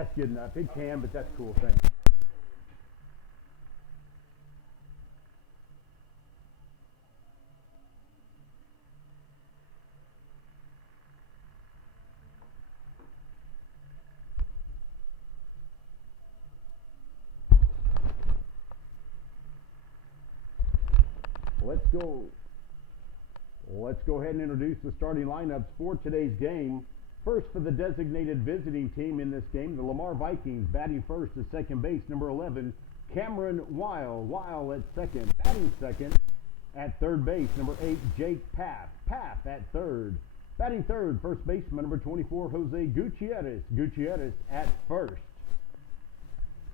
That's good enough. It can, but that's cool. Thanks. Let's go. Let's go ahead and introduce the starting lineups for today's game. First, for the designated visiting team in this game, the Lamar Vikings. Batting first at second base, number 11, Cameron Weil. Weil at second. Batting second at third base, number 8, Jake Paff. Paff at third. Batting third, first baseman, number 24, Jose Gutierrez. Gutierrez at first.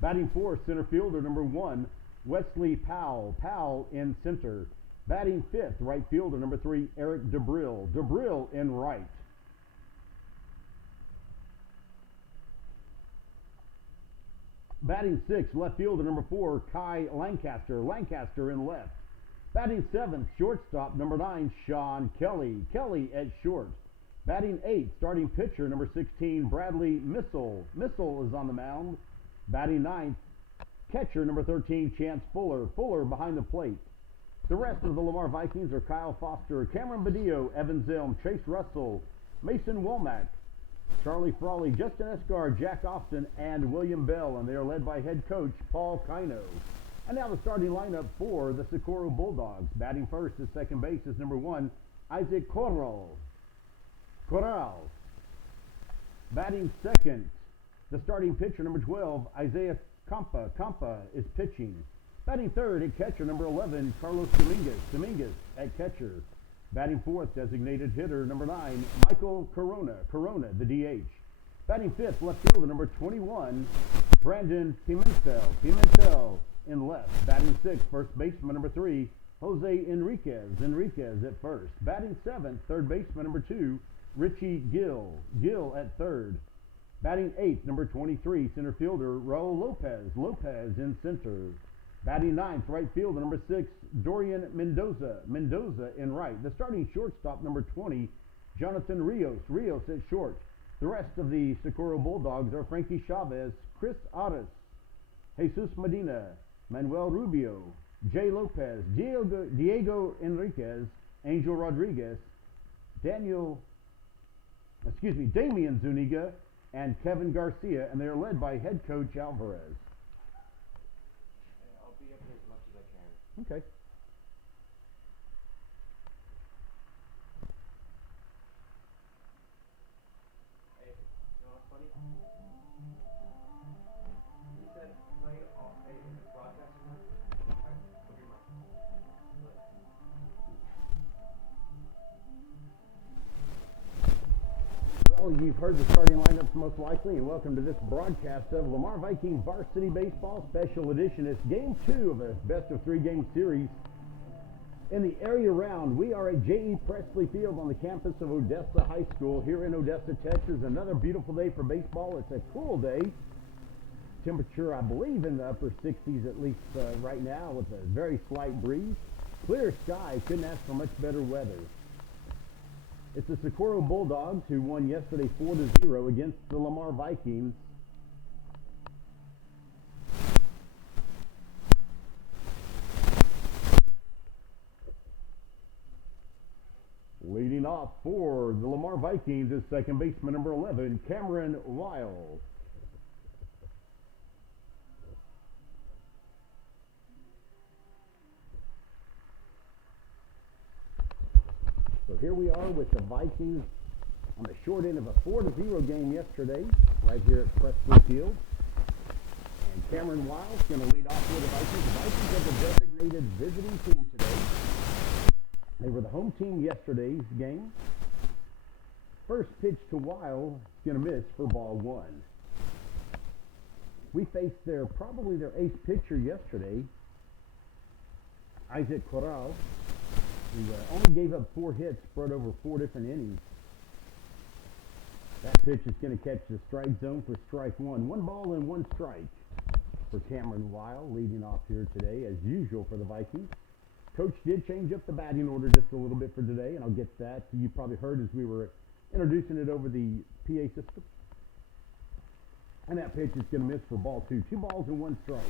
Batting fourth, center fielder, number 1, Wesley Powell. Powell in center. Batting fifth, right fielder, number 3, Eric DeBrill. DeBrill in right. Batting sixth, left fielder, number 4, Kai Lancaster. Lancaster in left. Batting seventh, shortstop, number 9, Sean Kelly. Kelly at short. Batting eighth, starting pitcher, number 16, Bradley Missel. Missel is on the mound. Batting ninth, catcher, number 13, Chance Fuller. Fuller behind the plate. The rest of the Lamar Vikings are Kyle Foster, Cameron Badillo, Evan Zelm, Chase Russell, Mason Womack, Charlie Frawley, Justin Escar, Jack Austin, and William Bell, and they are led by head coach Paul Kino. And now the starting lineup for the Socorro Bulldogs. Batting first at second base is number 1, Isaac Corral. Batting second, the starting pitcher, number 12, Isaiah Campa. Campa is pitching. Batting third at catcher, number 11, Carlos Dominguez. Dominguez at catcher. Batting fourth, designated hitter, number 9, Michael Corona. Corona, the DH. Batting fifth, left fielder, number 21, Brandon Pimentel. Pimentel in left. Batting sixth, first baseman, number 3, Jose Enriquez. Enriquez at first. Batting seventh, third baseman, number 2, Richie Gill. Gill at third. Batting eighth, number 23, center fielder, Raul Lopez. Lopez in center. Batting ninth, right fielder, number 6, Dorian Mendoza. Mendoza in right. The starting shortstop, number 20, Jonathan Rios. Rios at short. The rest of the Socorro Bulldogs are Frankie Chavez, Chris Aras, Jesus Medina, Manuel Rubio, Jay Lopez, Diego Enriquez, Angel Rodriguez, Damian Zuniga, and Kevin Garcia, and they are led by head coach Alvarez. Okay. Hey, you know what's funny? You said play all broadcasting that? Okay, look at your mic. Well, you've heard the starting lineups most likely, and welcome to this broadcast of Lamar Vikings Varsity Baseball Special Edition. It's Game 2 of a best-of-3 game series in the area round. We are at J.E. Presley Field on the campus of Odessa High School here in Odessa, Texas. Another beautiful day for baseball. It's a cool day. Temperature, I believe, in the upper 60s at least right now, with a very slight breeze. Clear sky. Couldn't ask for much better weather. It's the Socorro Bulldogs who won yesterday 4-0 against the Lamar Vikings. Leading off for the Lamar Vikings is second baseman number 11, Cameron Weil. So here we are with the Vikings on the short end of a 4-0 game yesterday, right here at Presley Field. And Cameron Wile's going to lead off for the Vikings. The Vikings are the designated visiting team today. They were the home team yesterday's game. First pitch to Weil is going to miss for ball 1. We faced probably their ace pitcher yesterday, Isaac Corral, who only gave up 4 hits spread over 4 different innings. That pitch is going to catch the strike zone for strike 1. 1 ball and 1 strike for Cameron Weil, leading off here today, as usual for the Vikings. Coach did change up the batting order just a little bit for today, and I'll get that. You probably heard as we were introducing it over the PA system. And that pitch is going to miss for ball two. 2 balls and 1 strike.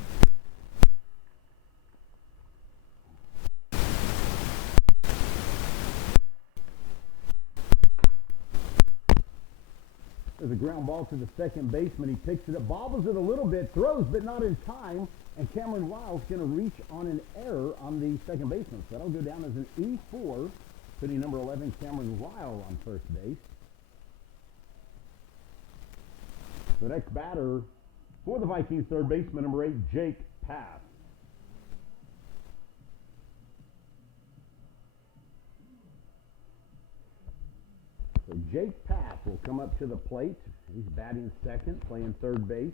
There's a ground ball to the second baseman. He picks it up, bobbles it a little bit, throws, but not in time. And Cameron Wile's going to reach on an error on the second baseman. So that'll go down as an E4, putting number 11, Cameron Wile, on first base. The next batter for the Vikings, third baseman, number 8, Jake Pass. So Jake Pass will come up to the plate. He's batting second, playing third base.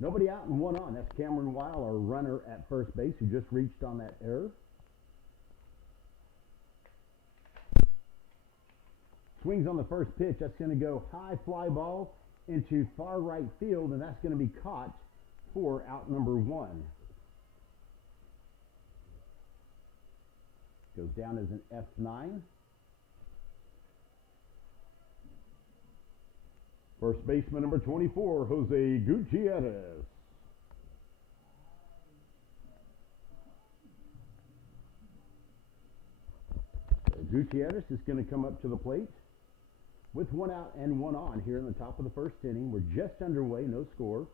Nobody out and 1 on. That's Cameron Wile, our runner at first base, who just reached on that error. Swings on the first pitch. That's going to go high fly ball into far right field, and that's going to be caught for out number 1. Goes down as an F9. First baseman number 24, Jose Gutierrez. So Gutierrez is going to come up to the plate with 1 out and 1 on here in the top of the first inning. We're just underway, no score.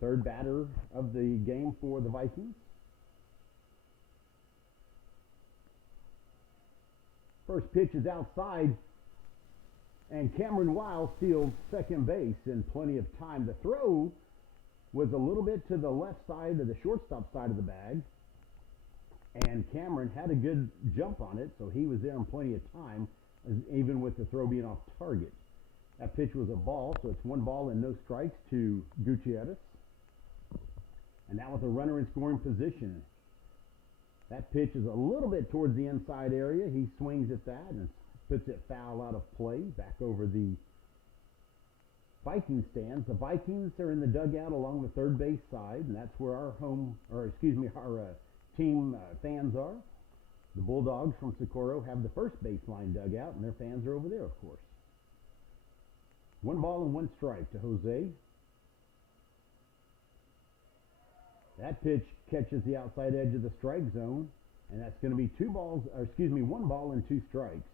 Third batter of the game for the Vikings. First pitch is outside, and Cameron Wile steals second base in plenty of time. The throw was a little bit to the left side of the shortstop side of the bag, and Cameron had a good jump on it, so he was there in plenty of time, even with the throw being off target. That pitch was a ball, so it's 1 ball and no strikes to Gutierrez. And now with a runner in scoring position. That pitch is a little bit towards the inside area. He swings at that and puts it foul out of play back over the Viking stands. The Vikings are in the dugout along the third base side, and that's where our team fans are. The Bulldogs from Socorro have the first baseline dugout, and their fans are over there, of course. 1 ball and 1 strike to Jose. That pitch catches the outside edge of the strike zone, and that's going to be 1 ball and 2 strikes.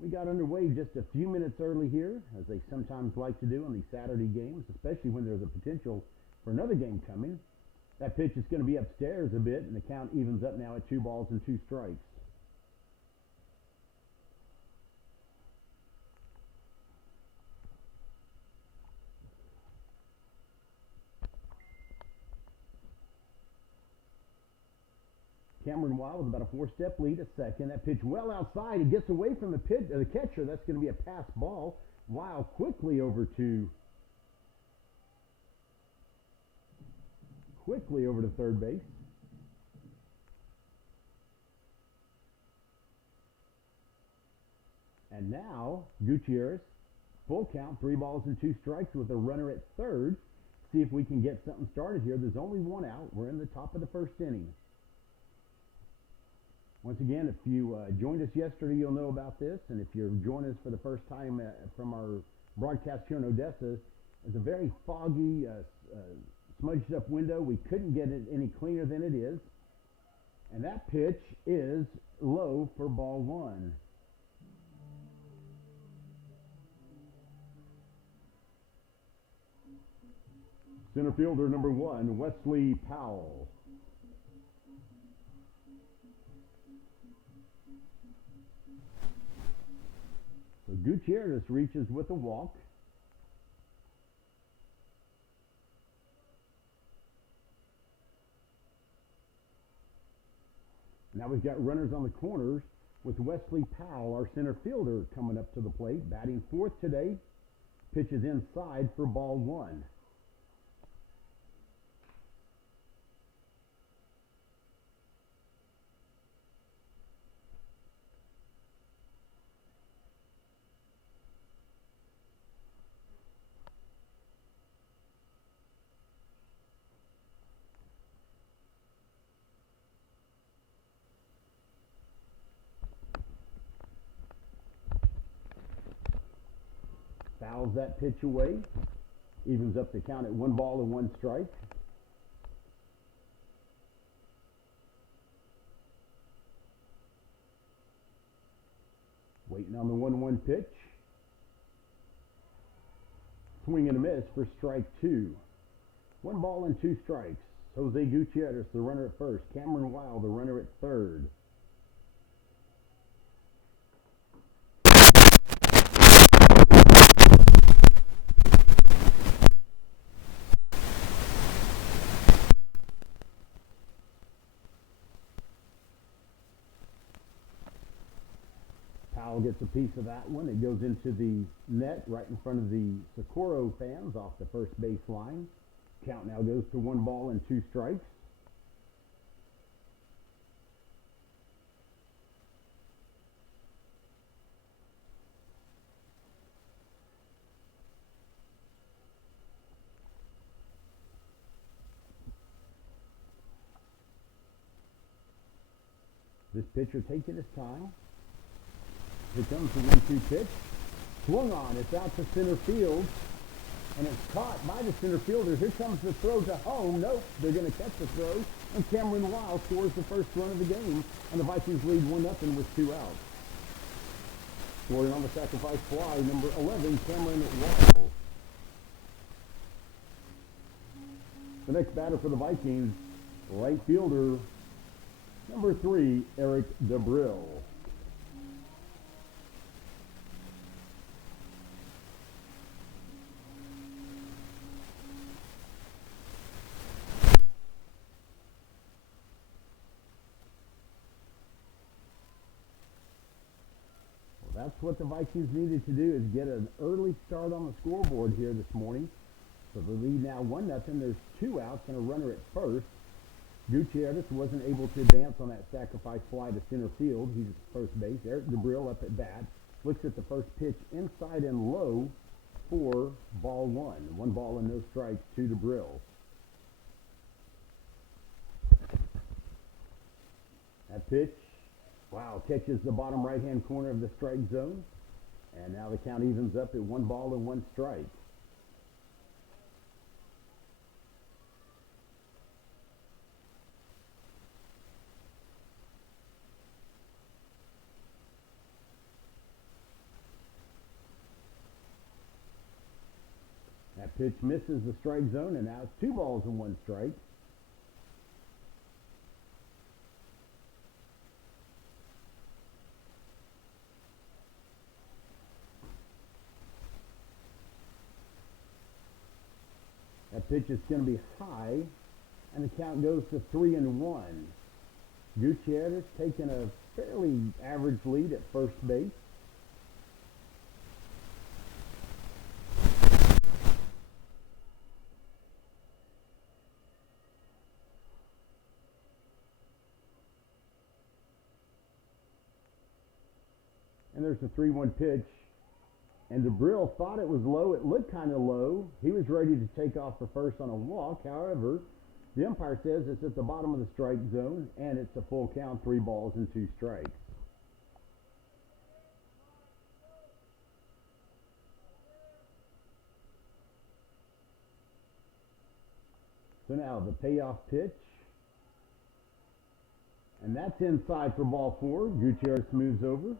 We got underway just a few minutes early here, as they sometimes like to do on these Saturday games, especially when there's a potential for another game coming. That pitch is going to be upstairs a bit, and the count evens up now at 2 balls and 2 strikes. Cameron Wile with about a 4-step lead at second. That pitch well outside. He gets away from the catcher. That's going to be a pass ball. Wile quickly over to third base. And now Gutierrez, full count, 3 balls and 2 strikes with a runner at third. See if we can get something started here. There's only 1 out. We're in the top of the first inning. Once again, if you joined us yesterday, you'll know about this. And if you're joining us for the first time from our broadcast here in Odessa, it's a very foggy, smudged up window. We couldn't get it any cleaner than it is. And that pitch is low for ball 1. Center fielder number 1, Wesley Powell. So Gutierrez reaches with a walk. Now we've got runners on the corners with Wesley Powell, our center fielder, coming up to the plate, batting fourth today. Pitches inside for ball 1. Fouls that pitch away. Evens up the count at 1 ball and 1 strike. Waiting on the 1-1 pitch. Swing and a miss for strike 2. 1 ball and 2 strikes. Jose Gutierrez, the runner at first. Cameron Weil, the runner at third. Powell gets a piece of that one. It goes into the net right in front of the Socorro fans off the first base line. Count now goes to 1 ball and 2 strikes. This pitcher taking his time. Here comes the 1-2 pitch. Swung on. It's out to center field. And it's caught by the center fielder. Here comes the throw to home. Nope, they're going to catch the throw. And Cameron Weil scores the first run of the game. And the Vikings lead 1-0 with 2 outs. Scoring on the sacrifice fly, number 11, Cameron Weil. The next batter for the Vikings, right fielder, number 3, Eric DeBrill. That's what the Vikings needed to do, is get an early start on the scoreboard here this morning. So the lead now 1-0. There's 2 outs and a runner at first. Gutierrez wasn't able to advance on that sacrifice fly to center field. He's at first base. Eric DeBrill up at bat. Looks at the first pitch inside and low for ball 1. 1 ball and no strikes to DeBrill. That pitch. Wow, catches the bottom right-hand corner of the strike zone. And now the count evens up at 1 ball and 1 strike. That pitch misses the strike zone, and now it's 2 balls and 1 strike. That pitch is going to be high, and the count goes to 3-1. Gutierrez taking a fairly average lead at first base. And there's the 3-1 pitch. And DeBrill thought it was low. It looked kind of low. He was ready to take off for first on a walk. However, the umpire says it's at the bottom of the strike zone, and it's a full count, 3 balls and 2 strikes. So now the payoff pitch. And that's inside for ball 4. Gutierrez moves over.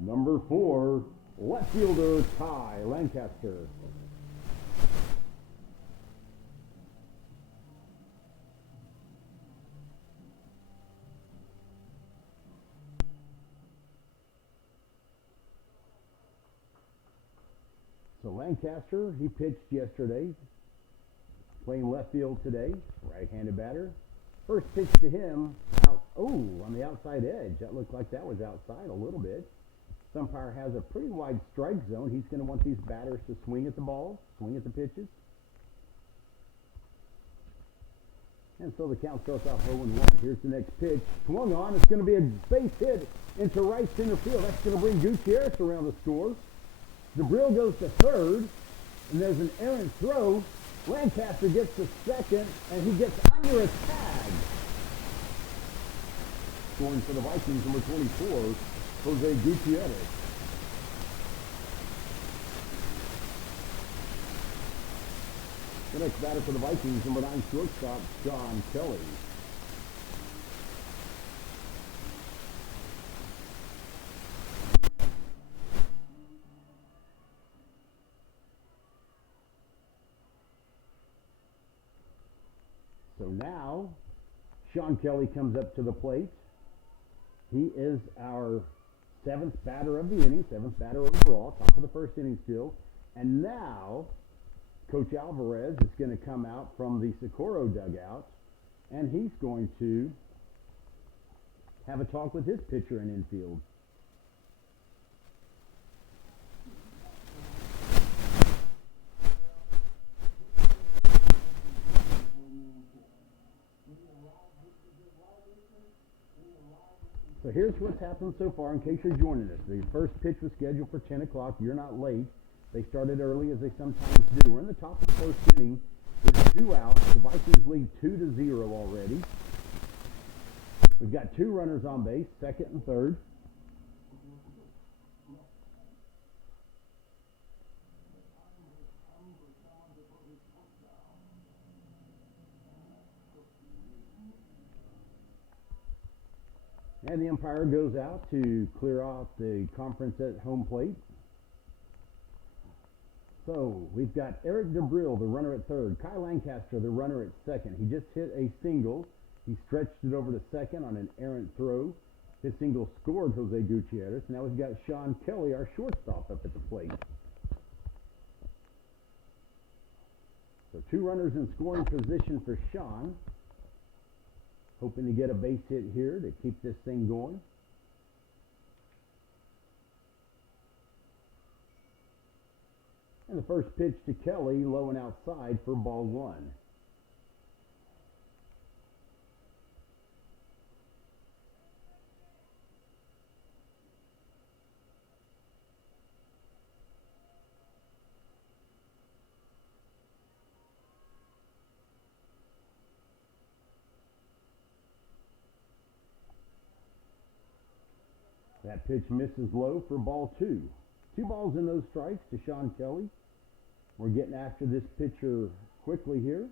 Number 4, left fielder Ty Lancaster. So Lancaster, he pitched yesterday, playing left field today, right-handed batter. First pitch to him, out, on the outside edge. That looked like that was outside a little bit. Umpire has a pretty wide strike zone. He's going to want these batters to swing at the ball, swing at the pitches. And so the count starts off 0-1. Here's the next pitch. Swung on. It's going to be a base hit into right center field. That's going to bring Gutierrez around the score. DeBrill goes to third, and there's an errant throw. Lancaster gets to second, and he gets under a tag. scoring for the Vikings, number 24, Jose Gutierrez. The next batter for the Vikings, number 9 shortstop, Sean Kelly. So now, Sean Kelly comes up to the plate. He is our 7th batter of the inning, 7th batter overall, top of the first inning still. And now, Coach Alvarez is going to come out from the Socorro dugout, and he's going to have a talk with his pitcher in infield. So here's what's happened so far in case you're joining us. The first pitch was scheduled for 10 o'clock. You're not late. They started early as they sometimes do. We're in the top of the first inning with 2 outs. The Vikings lead 2-0 already. We've got 2 runners on base, second and third. And the umpire goes out to clear off the conference at home plate. So we've got Eric DeBrill, the runner at third. Kyle Lancaster, the runner at second. He just hit a single. He stretched it over to second on an errant throw. His single scored Jose Gutierrez. Now we've got Sean Kelly, our shortstop, up at the plate. So 2 runners in scoring position for Sean. Hoping to get a base hit here to keep this thing going. And the first pitch to Kelly, low and outside for ball 1. That pitch misses low for ball 2. 2 balls and no strikes to Sean Kelly. We're getting after this pitcher quickly here.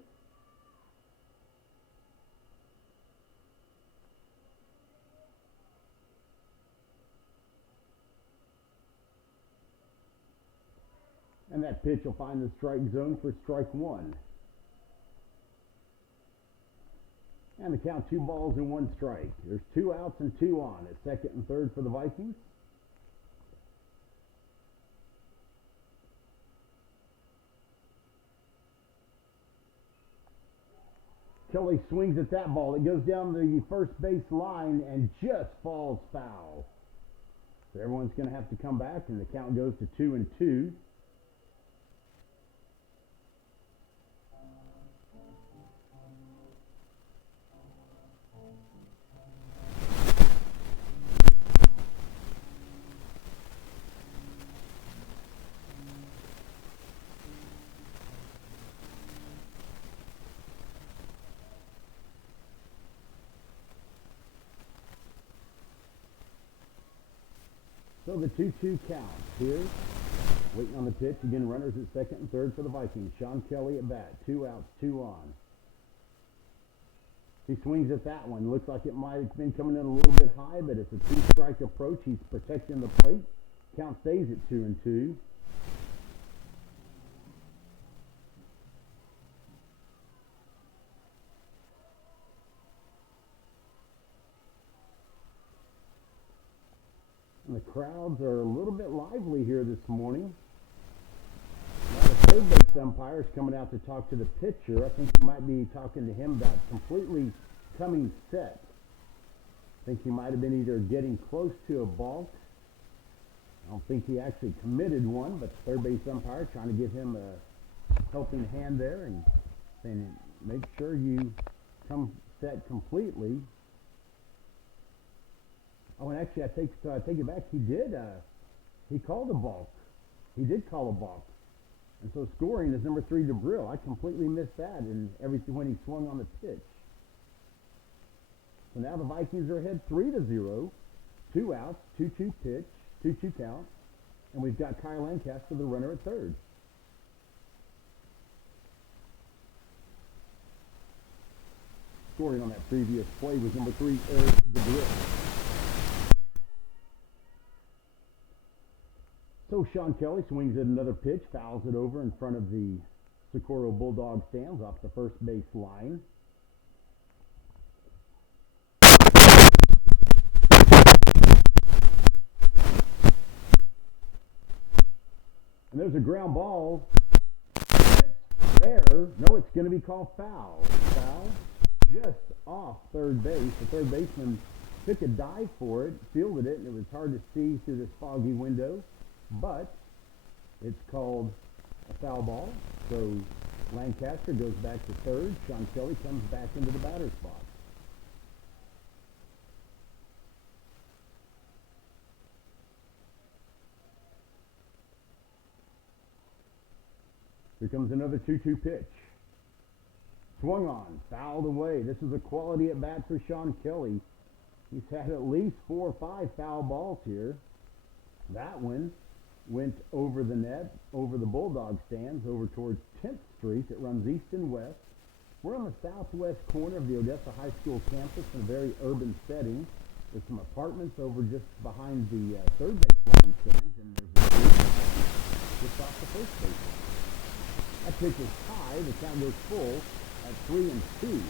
And that pitch will find the strike zone for strike 1. And the count 2 balls and 1 strike. There's 2 outs and 2 on at second and third for the Vikings. Kelly swings at that ball. It goes down the first base line and just falls foul. So everyone's going to have to come back, and the count goes to 2-2. So the 2-2 count here. Waiting on the pitch. Again, runners at second and third for the Vikings. Sean Kelly at bat. 2 outs, 2 on. He swings at that one. Looks like it might have been coming in a little bit high, but it's a 2-strike approach. He's protecting the plate. Count stays at 2-2. And the crowds are a little bit lively here this morning. Now the third base umpire is coming out to talk to the pitcher. I think he might be talking to him about completely coming set. I think he might have been either getting close to a balk. I don't think he actually committed one, but the third base umpire trying to give him a helping hand there and saying, make sure you come set completely. Oh, and actually, I take it back. He called a balk. He did call a balk. And so scoring is number 3, DeBrill. I completely missed that and everything when he swung on the pitch. So now the Vikings are ahead 3-0. 2 outs, 2-2 pitch, 2-2 count. And we've got Kyle Lancaster, the runner at third. Scoring on that previous play was number 3, Eric DeGriff. So Sean Kelly swings at another pitch, fouls it over in front of the Socorro Bulldog stands off the first base line. And there's a ground ball that's there. No, it's going to be called foul. Foul just off third base. The third baseman took a dive for it, fielded it, and it was hard to see through this foggy window. But it's called a foul ball. So Lancaster goes back to third. Sean Kelly comes back into the batter's box. Here comes another 2-2 pitch. Swung on, fouled away. This is a quality at bat for Sean Kelly. He's had at least 4 or 5 foul balls here. That one went over the net, over the Bulldog stands, over towards 10th Street. It runs east and west. We're on the southwest corner of the Odessa High School campus in a very urban setting. There's some apartments over just behind the third baseline stands, and there's a green just off the first baseline. That pitch is high. The count goes full at 3-2.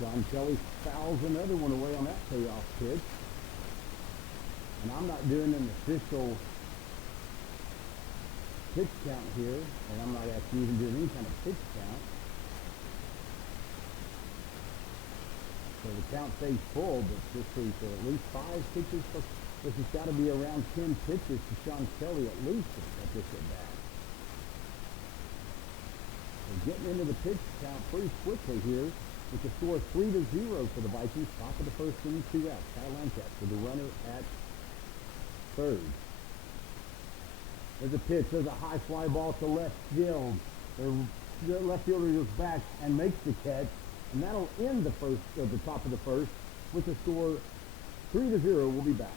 John Kelly fouls another one away on that payoff pitch. And I'm not doing an official pitch count here, and I'm not actually even doing any kind of pitch count. So the count stays full, but this is at least 5 pitches. This has got to be around 10 pitches to Sean Kelly at least at this at bat. We're getting into the pitch count pretty quickly here with the score 3-0 for the Vikings. Top of the first inning, 2 outs. Kyle Lancaster, the runner at third. There's a pitch. There's a high fly ball to left field. The left fielder goes back and makes the catch, and that'll end the top of the first with the score 3-0. We'll be back.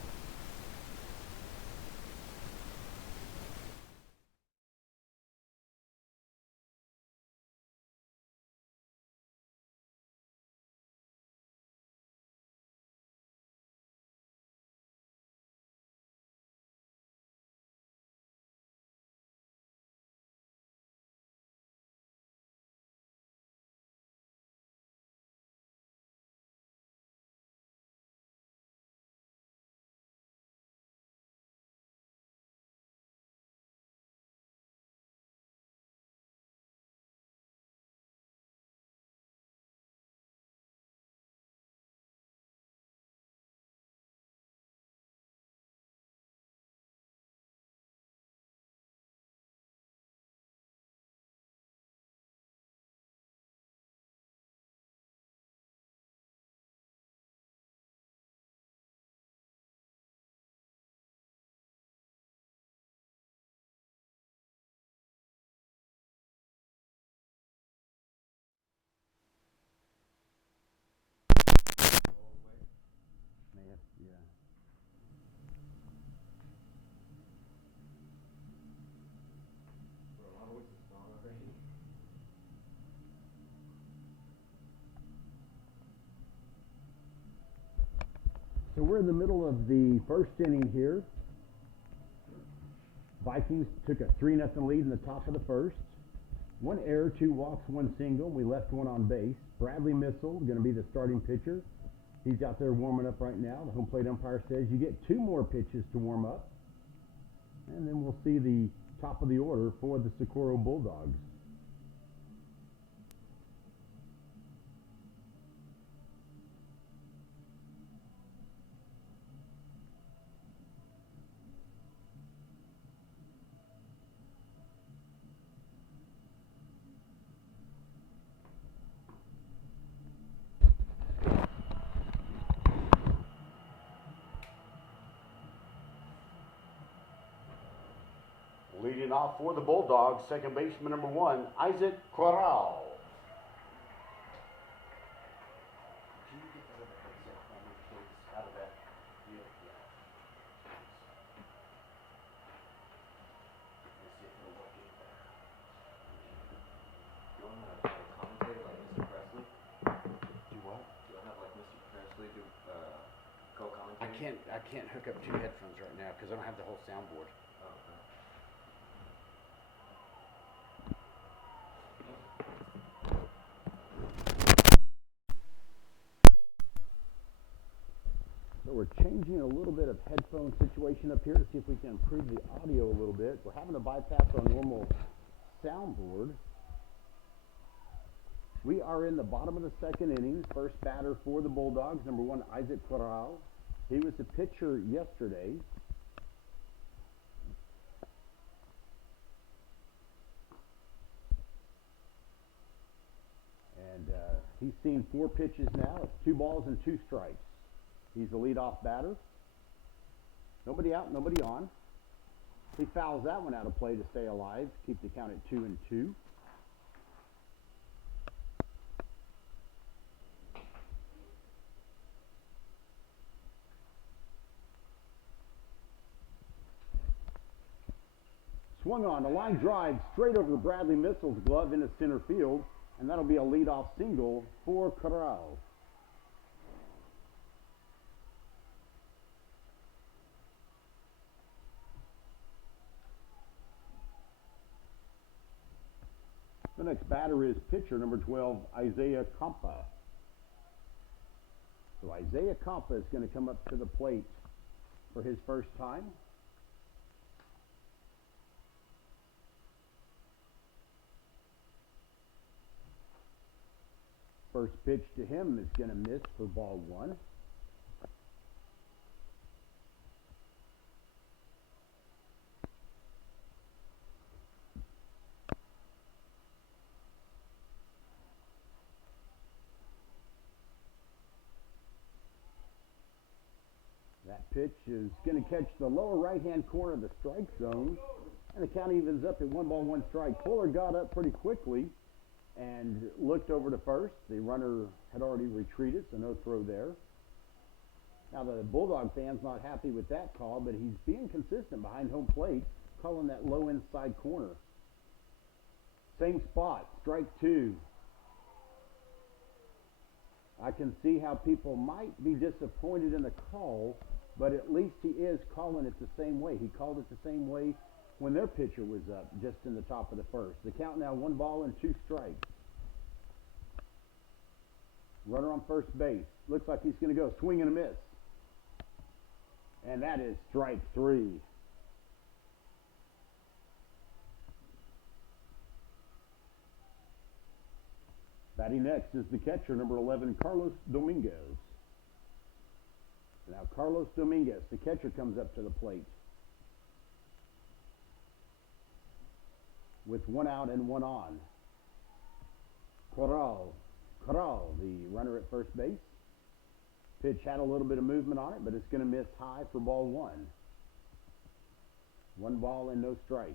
Yeah. Bro, my voice is gone already. So we're in the middle of the first inning here. Vikings took a 3-0 lead in the top of the first. 1 error, 2 walks, 1 single. We left 1 on base. Bradley Missel going to be the starting pitcher. He's out there warming up right now. The home plate umpire says you get 2 more pitches to warm up. And then we'll see the top of the order for the Socorro Bulldogs. Leading off for the Bulldogs, second baseman number 1, Isaac Corral. Out of that deal, yeah. Let's see if it'll work in there. Do you want to have a commentator like Mr. Presley? Do what? Do you want to have like Mr. Presley do co-commentating? I can't hook up 2 headphones right now because I don't have the whole soundboard. Oh, okay. So we're changing a little bit of headphone situation up here to see if we can improve the audio a little bit. We're having to bypass our normal soundboard. We are in the bottom of the second inning. First batter for the Bulldogs, number 1, Isaac Corral. He was the pitcher yesterday. And he's seen 4 pitches now. It's 2 balls and 2 strikes. He's the leadoff batter. Nobody out, nobody on. He fouls that one out of play to stay alive. Keep the count at 2-2. Swung on, a line drive straight over Bradley Missle's glove into center field, and that'll be a leadoff single for Corral. The next batter is pitcher number 12, Isaiah Compa. So Isaiah Compa is going to come up to the plate for his first time. First pitch to him is going to miss for ball 1. That pitch is going to catch the lower right-hand corner of the strike zone, and the count evens up at 1 ball, 1 strike. Fuller got up pretty quickly and looked over to first. The runner had already retreated, so no throw there. Now the Bulldog fan's not happy with that call, but he's being consistent behind home plate, calling that low inside corner. Same spot, strike 2. I can see how people might be disappointed in the call, but at least he is calling it the same way. He called it the same way when their pitcher was up, just in the top of the first. The count now 1 ball and 2 strikes. Runner on first base. Looks like he's going to go swing and a miss. And that is strike 3. Batting next is the catcher, number 11, Carlos Dominguez. Now Carlos Dominguez, the catcher, comes up to the plate. With 1 out and 1 on. Corral, the runner at first base. Pitch had a little bit of movement on it, but it's going to miss high for ball 1. 1 ball and no strikes.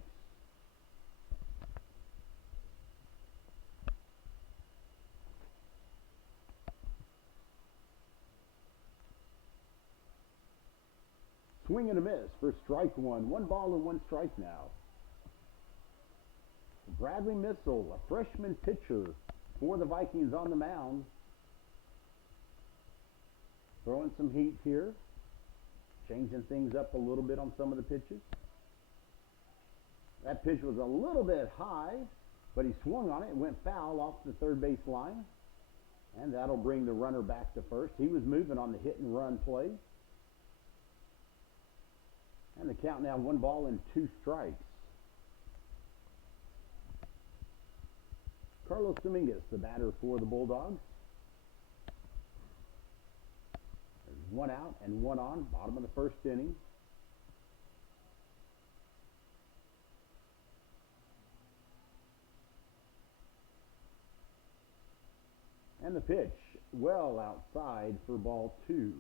Swing and a miss for strike 1. 1 ball and 1 strike now. Bradley Missle, a freshman pitcher for the Vikings on the mound. Throwing some heat here. Changing things up a little bit on some of the pitches. That pitch was a little bit high, but he swung on it and went foul off the third base line. And that'll bring the runner back to first. He was moving on the hit and run play. And the count now 1 ball and 2 strikes. Carlos Dominguez, the batter for the Bulldogs. There's 1 out and 1 on, bottom of the first inning. And the pitch well outside for ball 2.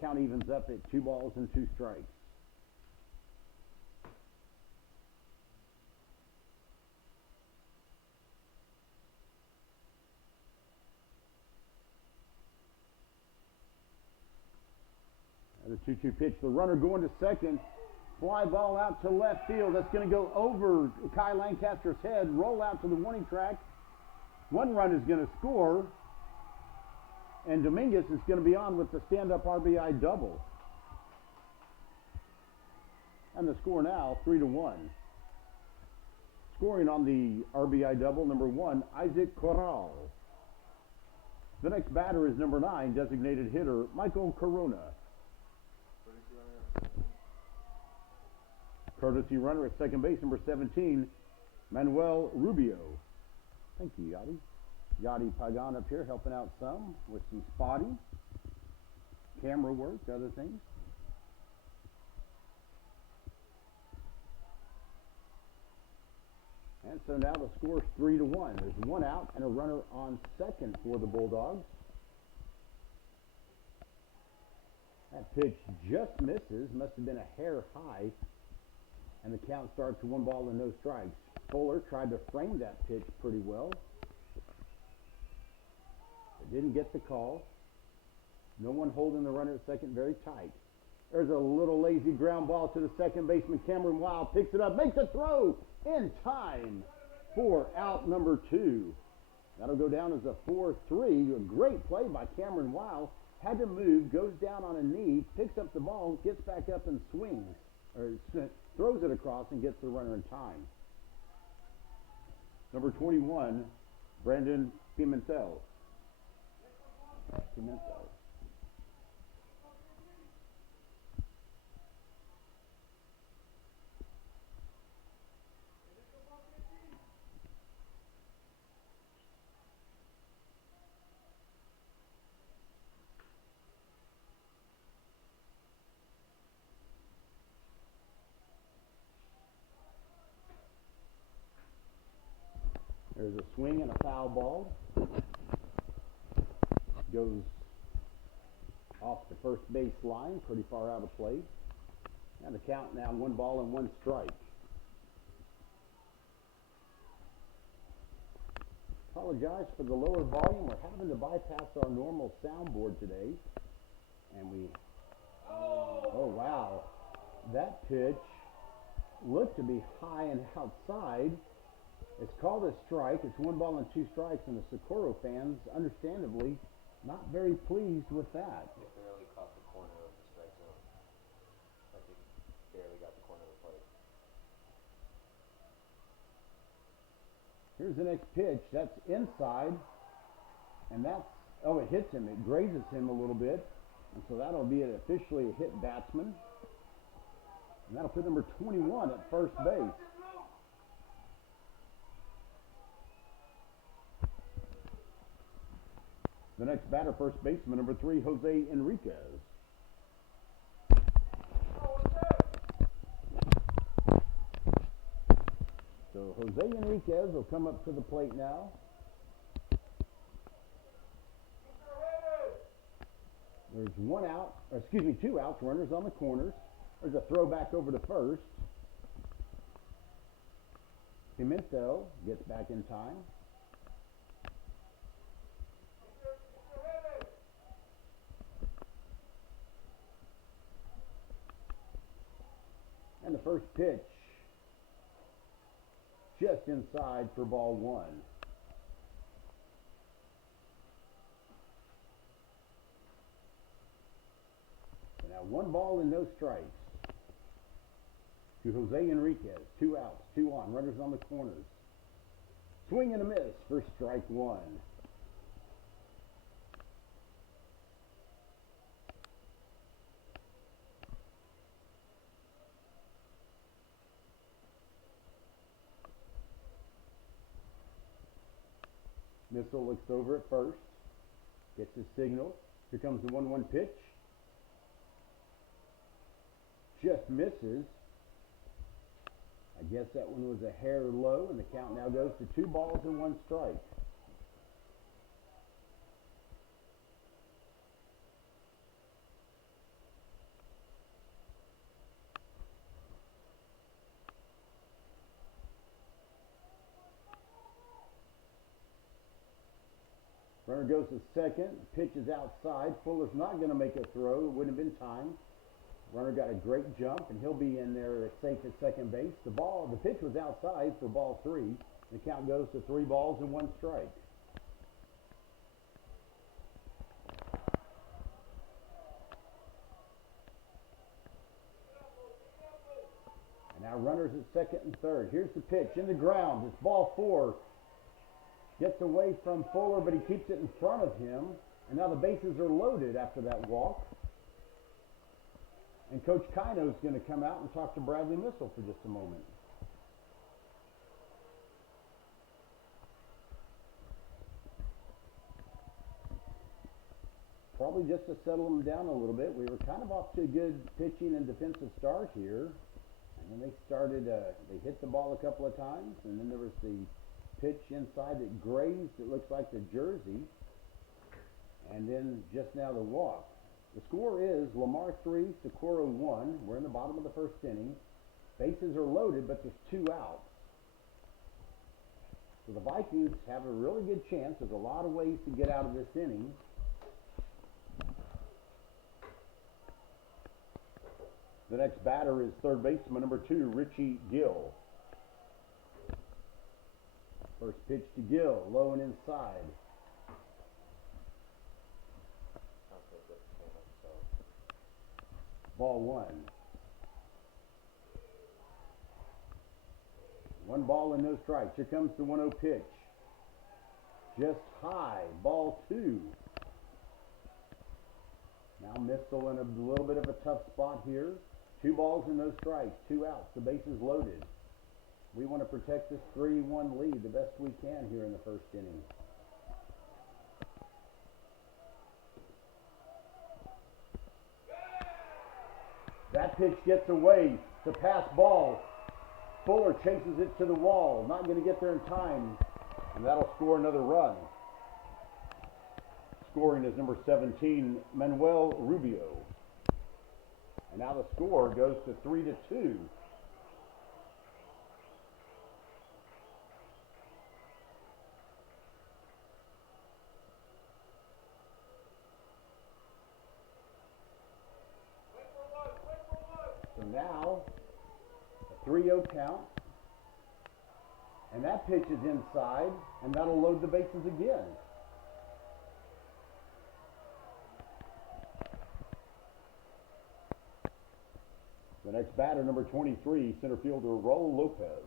Count evens up at 2 balls and 2 strikes. The 2-2 pitch. The runner going to second. Fly ball out to left field. That's going to go over Kai Lancaster's head. Roll out to the warning track. One run is going to score. And Dominguez is going to be on with the stand-up RBI double. And the score now 3-1. Scoring on the RBI double, number 1, Isaac Corral. The next batter is number 9, designated hitter Michael Corona. Courtesy runner at second base, number 17, Manuel Rubio. Thank you, Yadi. Yadi Pagan up here helping out some with some spotting, camera work, other things. And so now the score is 3-1. There's one out and a runner on second for the Bulldogs. That pitch just misses. Must have been a hair high. And the count starts to 1 ball and no strikes. Fuller tried to frame that pitch pretty well. But didn't get the call. No one holding the runner at second very tight. There's a little lazy ground ball to the second baseman. Cameron Wild picks it up, makes a throw in time for out number 2. That'll go down as a 4-3. A great play by Cameron Wild. Had to move, goes down on a knee, picks up the ball, gets back up and swings, or throws it across and gets the runner in time. Number 21, Brandon Pimentel. There's a swing and a foul ball. Goes off the first base line, pretty far out of play. And the count now 1 ball and 1 strike. Apologize for the lower volume. We're having to bypass our normal soundboard today. And we, oh wow, that pitch looked to be high and outside. It's called a strike. It's 1 ball and 2 strikes, and the Socorro fans, understandably, not very pleased with that. It barely caught the corner of the strike zone. I think barely got the corner of the plate. Here's the next pitch. That's inside, and that's, oh, it hits him. It grazes him a little bit, and so that'll be officially a hit batsman. And that'll put number 21 at first base. The next batter, first baseman, number 3, Jose Enriquez. So Jose Enriquez will come up to the plate now. There's 1 out, or excuse me, 2 outs, runners on the corners. There's a throw back over to first. Pimentel gets back in time. And the first pitch, just inside for ball 1. So now 1 ball and no strikes to Jose Enriquez. 2 outs, 2 on, runners on the corners. Swing and a miss for strike 1. Missile looks over at first, gets his signal. Here comes the 1-1 pitch. Just misses. I guess that one was a hair low, and the count now goes to 2 balls and 1 strike. Runner goes to second. Pitch is outside. Fuller's not going to make a throw. It wouldn't have been time. Runner got a great jump, and he'll be in there safe at second base. The pitch was outside for ball 3. The count goes to 3 balls and 1 strike. And now runners at second and third. Here's the pitch in the ground. It's ball 4. Gets away from Fuller, but he keeps it in front of him. And now the bases are loaded after that walk. And Coach Kino's going to come out and talk to Bradley Missile for just a moment. Probably just to settle them down a little bit. We were kind of off to a good pitching and defensive start here. And then they started, they hit the ball a couple of times. And then there was the pitch inside that grazed, it looks like the jersey. And then just now the walk. The score is Lamar 3, Socorro 1. We're in the bottom of the first inning. Bases are loaded, but there's 2 outs. So the Vikings have a really good chance. There's a lot of ways to get out of this inning. The next batter is third baseman number 2, Richie Gill. First pitch to Gill, low and inside. Ball 1. 1 ball and no strikes. Here comes the 1-0 pitch. Just high. Ball 2. Now Missile in a little bit of a tough spot here. 2 balls and no strikes. 2 outs. The bases loaded. We want to protect this 3-1 lead the best we can here in the first inning. That pitch gets away. The pass ball. Fuller chases it to the wall. Not going to get there in time. And that'll score another run. Scoring is number 17, Manuel Rubio. And now the score goes to 3-2. So now, a 3-0 count. And that pitch is inside, and that'll load the bases again. The next batter, number 23, center fielder Raul Lopez.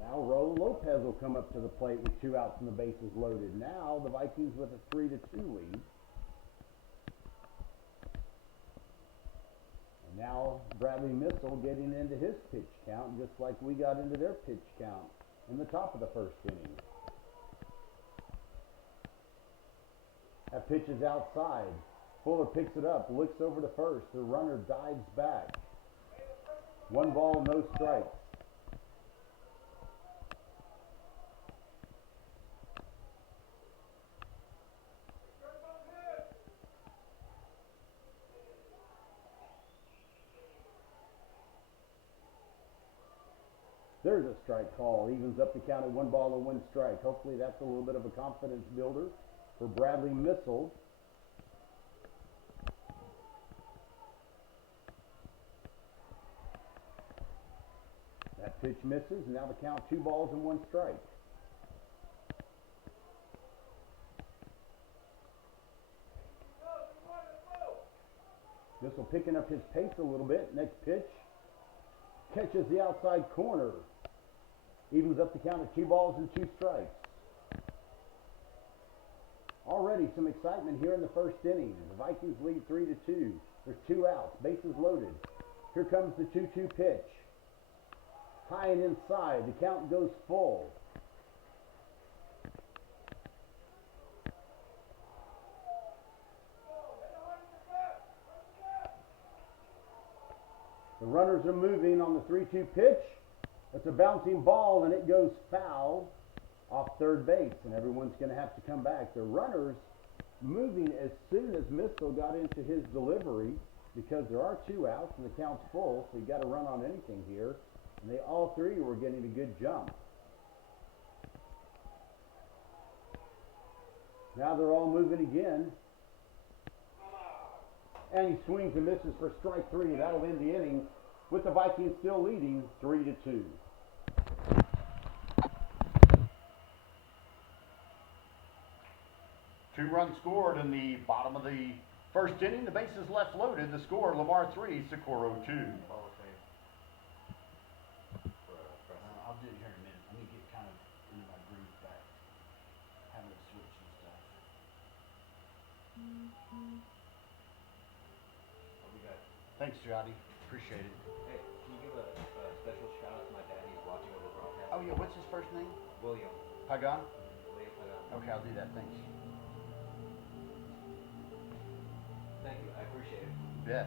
Now Raul Lopez will come up to the plate with 2 outs and the bases loaded. Now the Vikings with a 3-2 lead. And now Bradley Missile getting into his pitch count, just like we got into their pitch count in the top of the first inning. That pitch is outside. Fuller picks it up, looks over to first. The runner dives back. 1 ball, no strikes. There's a strike call. Evens up the count at 1 ball and 1 strike. Hopefully that's a little bit of a confidence builder for Bradley Missile. That pitch misses, and now the count 2 balls and 1 strike. Missile picking up his pace a little bit. Next pitch. Catches the outside corner. Evens up the count at 2 balls and 2 strikes. Already some excitement here in the first inning. The Vikings lead 3-2. There's 2 outs. Bases loaded. Here comes the 2-2 pitch. High and inside. The count goes full. The runners are moving on the 3-2 pitch. It's a bouncing ball and it goes foul off third base, and everyone's going to have to come back. The runners moving as soon as Missile got into his delivery, because there are 2 outs and the count's full, so you got to run on anything here. And they all 3 were getting a good jump. Now they're all moving again. And he swings and misses for strike 3. That'll end the inning with the Vikings still leading 3-2. Two runs scored in the bottom of the first inning. The bases left loaded. The score, Lamar 3, Socorro 2. Hall of Fame. For Preston. I'll do it here in a minute. Let me get kind of into my groove back. Having to switch and stuff. What we got? Thanks, Jody. Appreciate it. Hey, can you give a special shout out to my dad? He's watching over the broadcast. Oh, yeah, what's his first name? William. Pagan? William. Okay, I'll do that. Thanks. Thank you. I appreciate it. Yeah.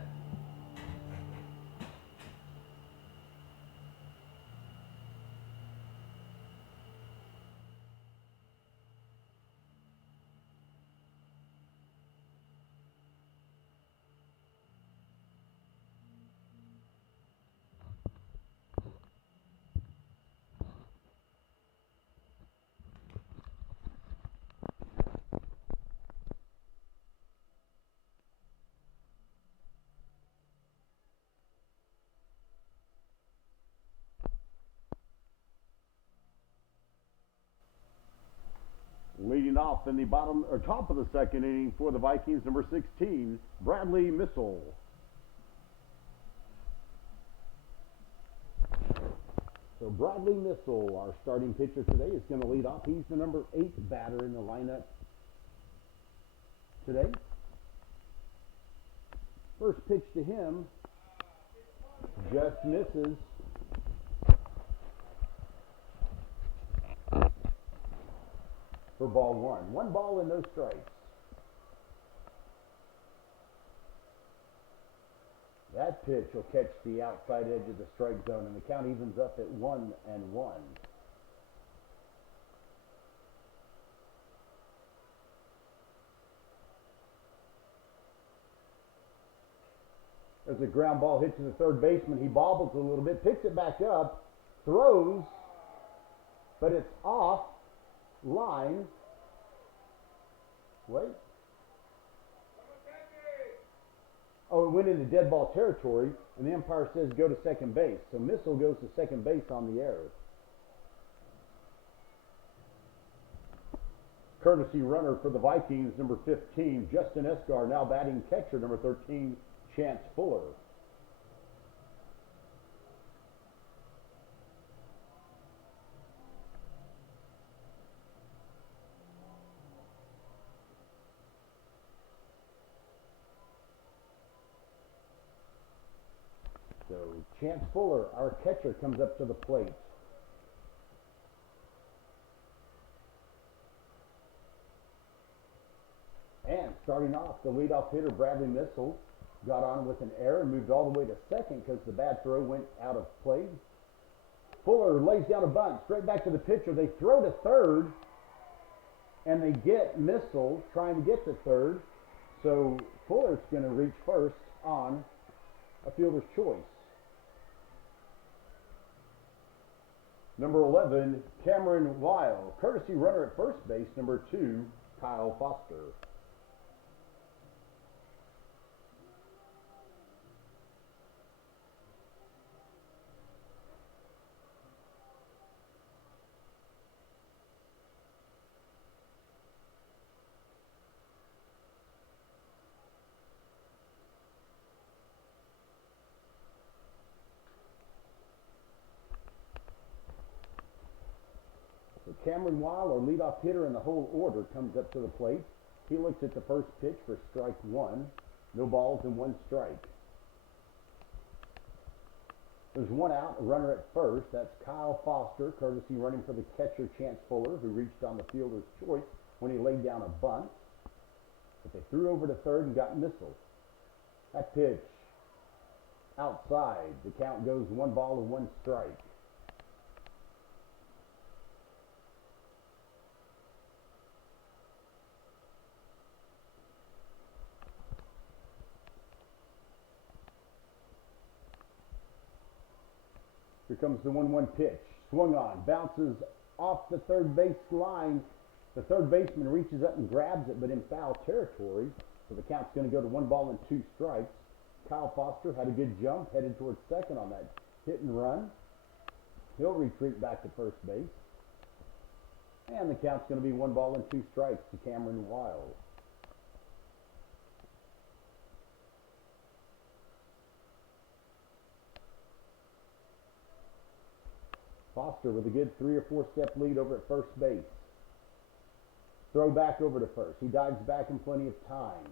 Leading off in the top of the second inning for the Vikings, number 16, Bradley Missile. So Bradley Missile, our starting pitcher today, is going to lead off. He's the number 8 batter in the lineup today. First pitch to him just misses. For ball 1. 1 ball and no strikes. That pitch will catch the outside edge of the strike zone, and the count evens up at 1-1. There's a ground ball hit to the third baseman. He bobbles a little bit, picks it back up, throws, but it's off line. Wait. Oh, it went into dead ball territory, and the umpire says go to second base. So Missile goes to second base on the error. Courtesy runner for the Vikings, number 15, Justin Escar, now batting catcher, number 13, Chance Fuller. So Chance Fuller, our catcher, comes up to the plate. And starting off, the leadoff hitter, Bradley Missile, got on with an error and moved all the way to second because the bad throw went out of play. Fuller lays down a bunt, straight back to the pitcher. They throw to third, and they get Missile trying to get to third. So Fuller's going to reach first on a fielder's choice. Number 11, Cameron Weil, courtesy runner at first base, number 2, Kyle Foster. So Cameron Weil, our leadoff hitter in the whole order, comes up to the plate. He looks at the first pitch for strike 1. No balls and 1 strike. There's 1 out, a runner at first. That's Kyle Foster, courtesy running for the catcher, Chance Fuller, who reached on the fielder's choice when he laid down a bunt. But they threw over to third and got Missile. That pitch outside. The count goes 1 ball and 1 strike. Here comes the 1-1 pitch. Swung on, bounces off the third base line. The third baseman reaches up and grabs it, but in foul territory. So the count's going to go to 1-2 strikes. Kyle Foster had a good jump, headed towards second on that hit and run. He'll retreat back to first base. And the count's going to be 1-2 strikes to Cameron Wild. Foster with a good 3 or 4 step lead over at first base. Throw back over to first. He dives back in plenty of time.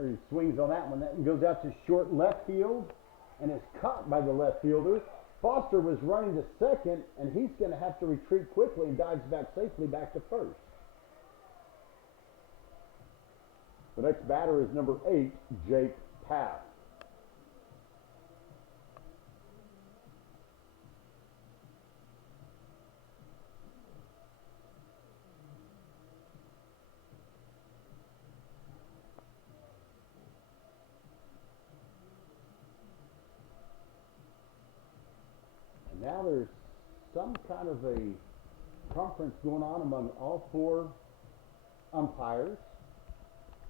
He swings on that one. That one goes out to short left field and is caught by the left fielder. Foster was running to second, and he's going to have to retreat quickly and dives back safely back to first. The next batter is number 8, Jake Paff. Now there's some kind of a conference going on among all 4 umpires.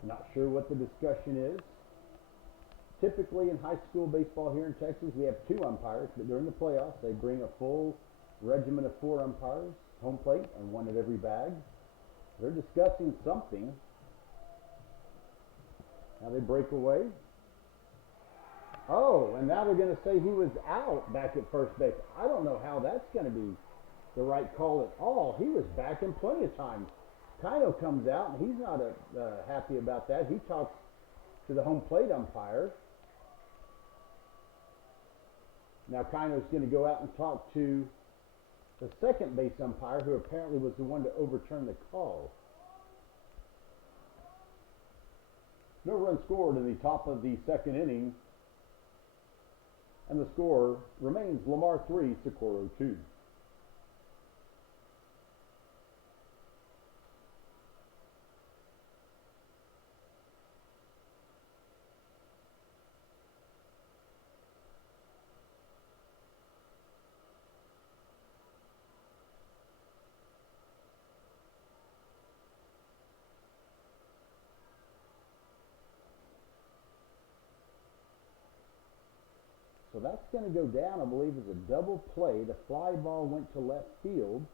Not sure what the discussion is. Typically in high school baseball here in Texas, we have 2 umpires, but during the playoffs, they bring a full regiment of 4 umpires, home plate, and 1 at every bag. They're discussing something. Now they break away. Oh, and now they're going to say he was out back at first base. I don't know how that's going to be the right call at all. He was back in plenty of times. Kyle comes out, and he's not happy about that. He talks to the home plate umpire. Now Kino's going to go out and talk to the second base umpire, who apparently was the one to overturn the call. No run scored in the top of the second inning. And the score remains Lamar 3, Socorro 2. So that's going to go down, I believe, as a double play. The fly ball went to left field.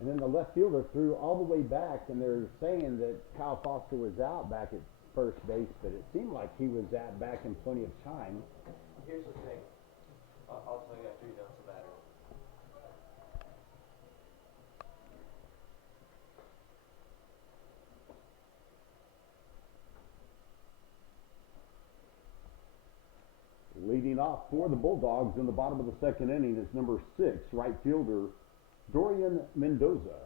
And then the left fielder threw all the way back, and they're saying that Kyle Foster was out back at first base, but it seemed like he was back in plenty of time. Here's the thing. I'll tell you after you announce the batter. Leading off for the Bulldogs in the bottom of the second inning is number 6, right fielder Dorian Mendoza.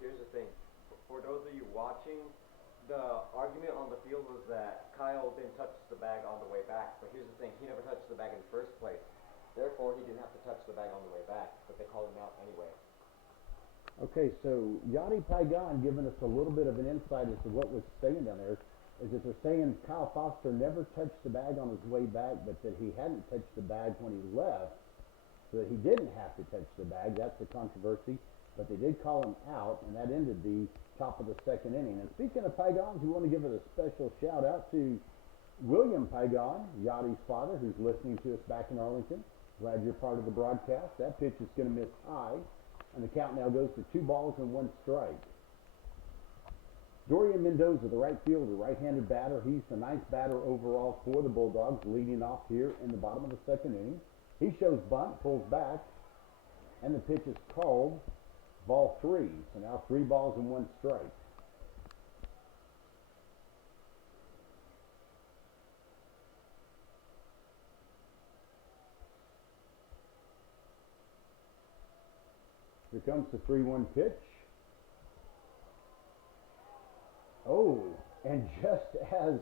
Here's the thing. For those of you watching, the argument on the field was that Kyle didn't touch the bag on the way back. But here's the thing. He never touched the bag in the first place. Therefore, he didn't have to touch the bag on the way back. But they called him out anyway. Okay, so Yachty Paigan giving us a little bit of an insight as to what was saying down there. Is that they're saying Kyle Foster never touched the bag on his way back, but that he hadn't touched the bag when he left, so that he didn't have to touch the bag. That's the controversy. But they did call him out, and that ended the top of the second inning. And speaking of Paigans, we want to give it a special shout out to William Paigan, Yachty's father, who's listening to us back in Arlington. Glad you're part of the broadcast. That pitch is going to miss high, and the count now goes to 2 balls and 1 strike. Dorian Mendoza, the right fielder, right-handed batter. He's the 9th batter overall for the Bulldogs, leading off here in the bottom of the second inning. He shows bunt, pulls back, and the pitch is called ball 3. So now 3 balls and 1 strike. Here comes the 3-1 pitch. Oh, and just as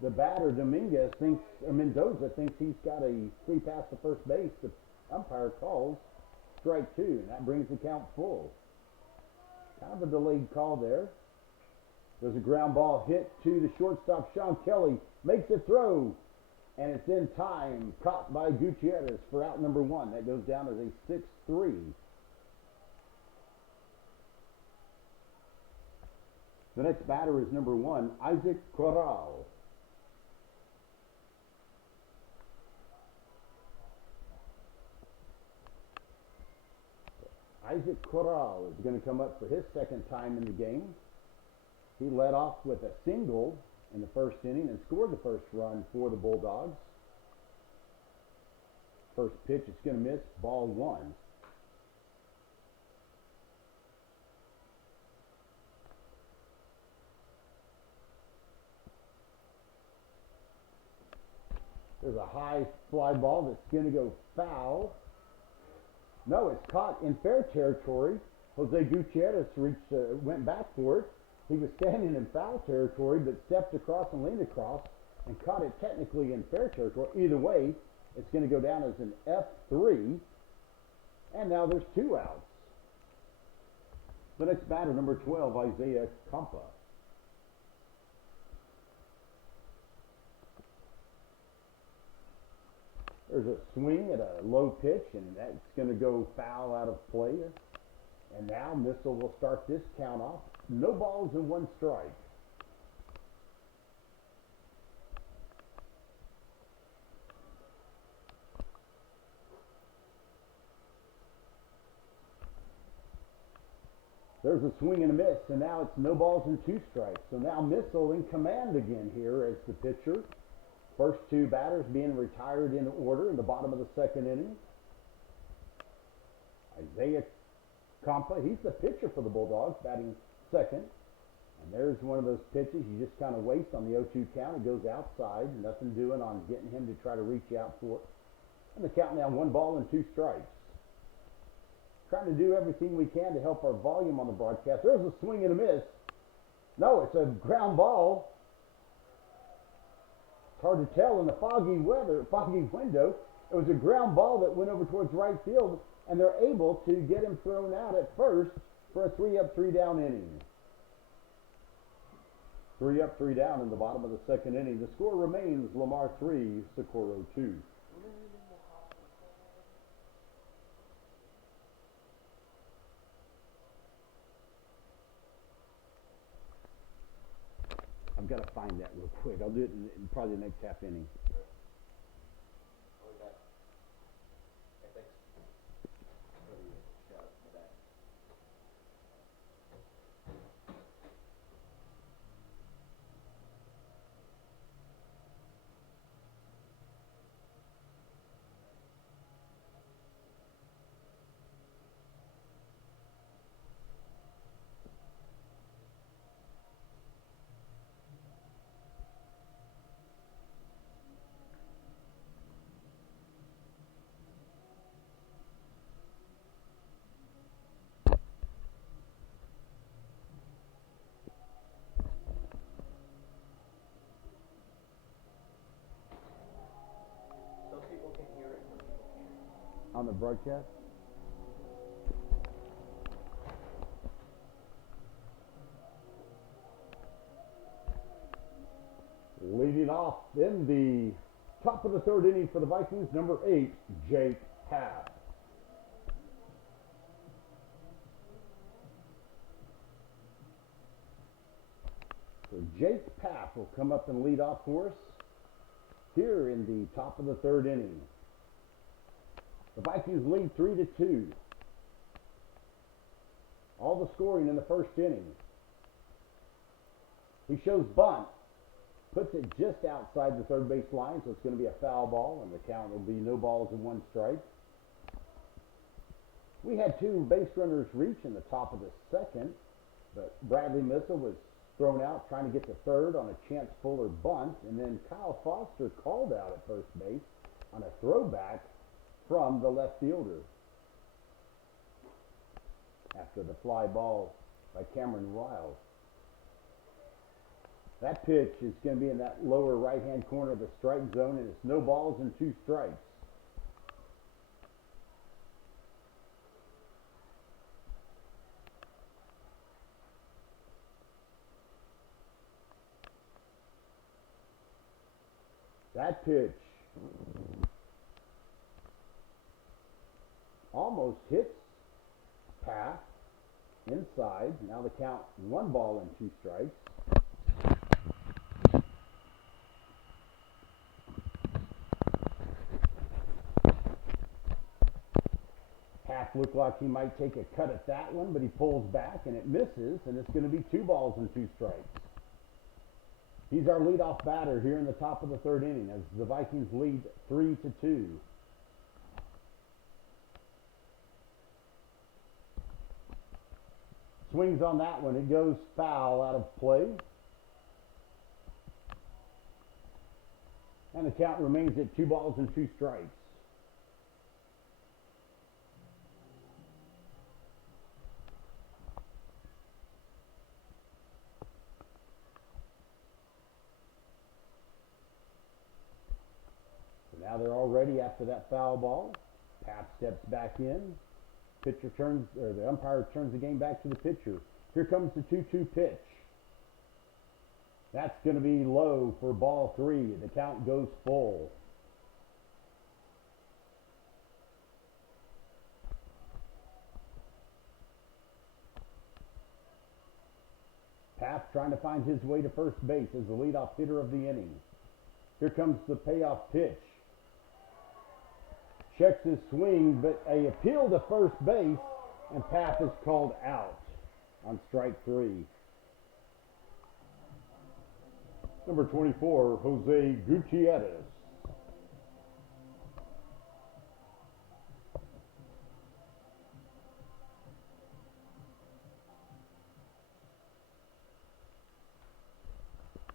the batter Mendoza thinks he's got a free pass to first base, the umpire calls strike 2, and that brings the count full. Kind of a delayed call there. There's a ground ball hit to the shortstop. Sean Kelly makes a throw, and it's in time, caught by Gutierrez for out number 1. That goes down as a 6-3. The next batter is number 1, Isaac Corral. Isaac Corral is going to come up for his second time in the game. He led off with a single in the first inning and scored the first run for the Bulldogs. First pitch is going to miss, ball 1. There's a high fly ball that's going to go foul. No, it's caught in fair territory. Jose Gutierrez went back for it. He was standing in foul territory, but stepped across and leaned across and caught it technically in fair territory. Either way, it's going to go down as an F3. And now there's 2 outs. The next batter, number 12, Isaiah Compa. There's a swing at a low pitch, and that's going to go foul out of play. And now Missile will start this count off. No balls and 1 strike. There's a swing and a miss, and now it's no balls and 2 strikes. So now Missile in command again here as the pitcher. First 2 batters being retired in order in the bottom of the second inning. Isaiah Compa, he's the pitcher for the Bulldogs, batting second. And there's one of those pitches you just kind of waste on the 0-2 count. It goes outside, nothing doing on getting him to try to reach out for it. And the count now 1 ball and 2 strikes. Trying to do everything we can to help our volume on the broadcast. There's a swing and a miss. No, it's a ground ball. Hard to tell in the foggy window. It was a ground ball that went over towards right field, and they're able to get him thrown out at first for a 3-up, 3-down inning. 3-up, 3-down in the bottom of the second inning. The score remains Lamar 3, Socorro 2. I've got to find that real quick. I'll do it in probably the next half inning. On the broadcast? Leading off in the top of the third inning for the Vikings, number 8, Jake Paff. So Jake Paff will come up and lead off for us here in the top of the third inning. The Vikings lead 3-2. All the scoring in the first inning. He shows bunt, puts it just outside the third base line, so it's going to be a foul ball, and the count will be no balls and 1 strike. We had 2 base runners reach in the top of the second, but Bradley Missile was thrown out trying to get to third on a Chance Fuller bunt, and then Kyle Foster called out at first base on a throwback from the left fielder. after the fly ball by Cameron Ryle. That pitch is going to be in that lower right-hand corner of the strike zone, and it's no balls and 2 strikes. That pitch almost hits path inside. Now the count 1 ball and 2 strikes. Path looked like he might take a cut at that one, but he pulls back and it misses, and it's going to be 2 balls and 2 strikes. He's our leadoff batter here in the top of the 3rd inning as the Vikings lead 3-2. Swings on that one. It goes foul out of play. And the count remains at 2 balls and 2 strikes. Now they're all ready after that foul ball. Pap steps back in. Pitcher turns, or the umpire turns the game back to the pitcher. Here comes the 2-2 pitch. That's going to be low for ball 3. The count goes full. Pap trying to find his way to first base as the leadoff hitter of the inning. Here comes the payoff pitch. Checks his swing, but a appeal to first base, and Pap is called out on strike 3. Number 24, Jose Gutierrez.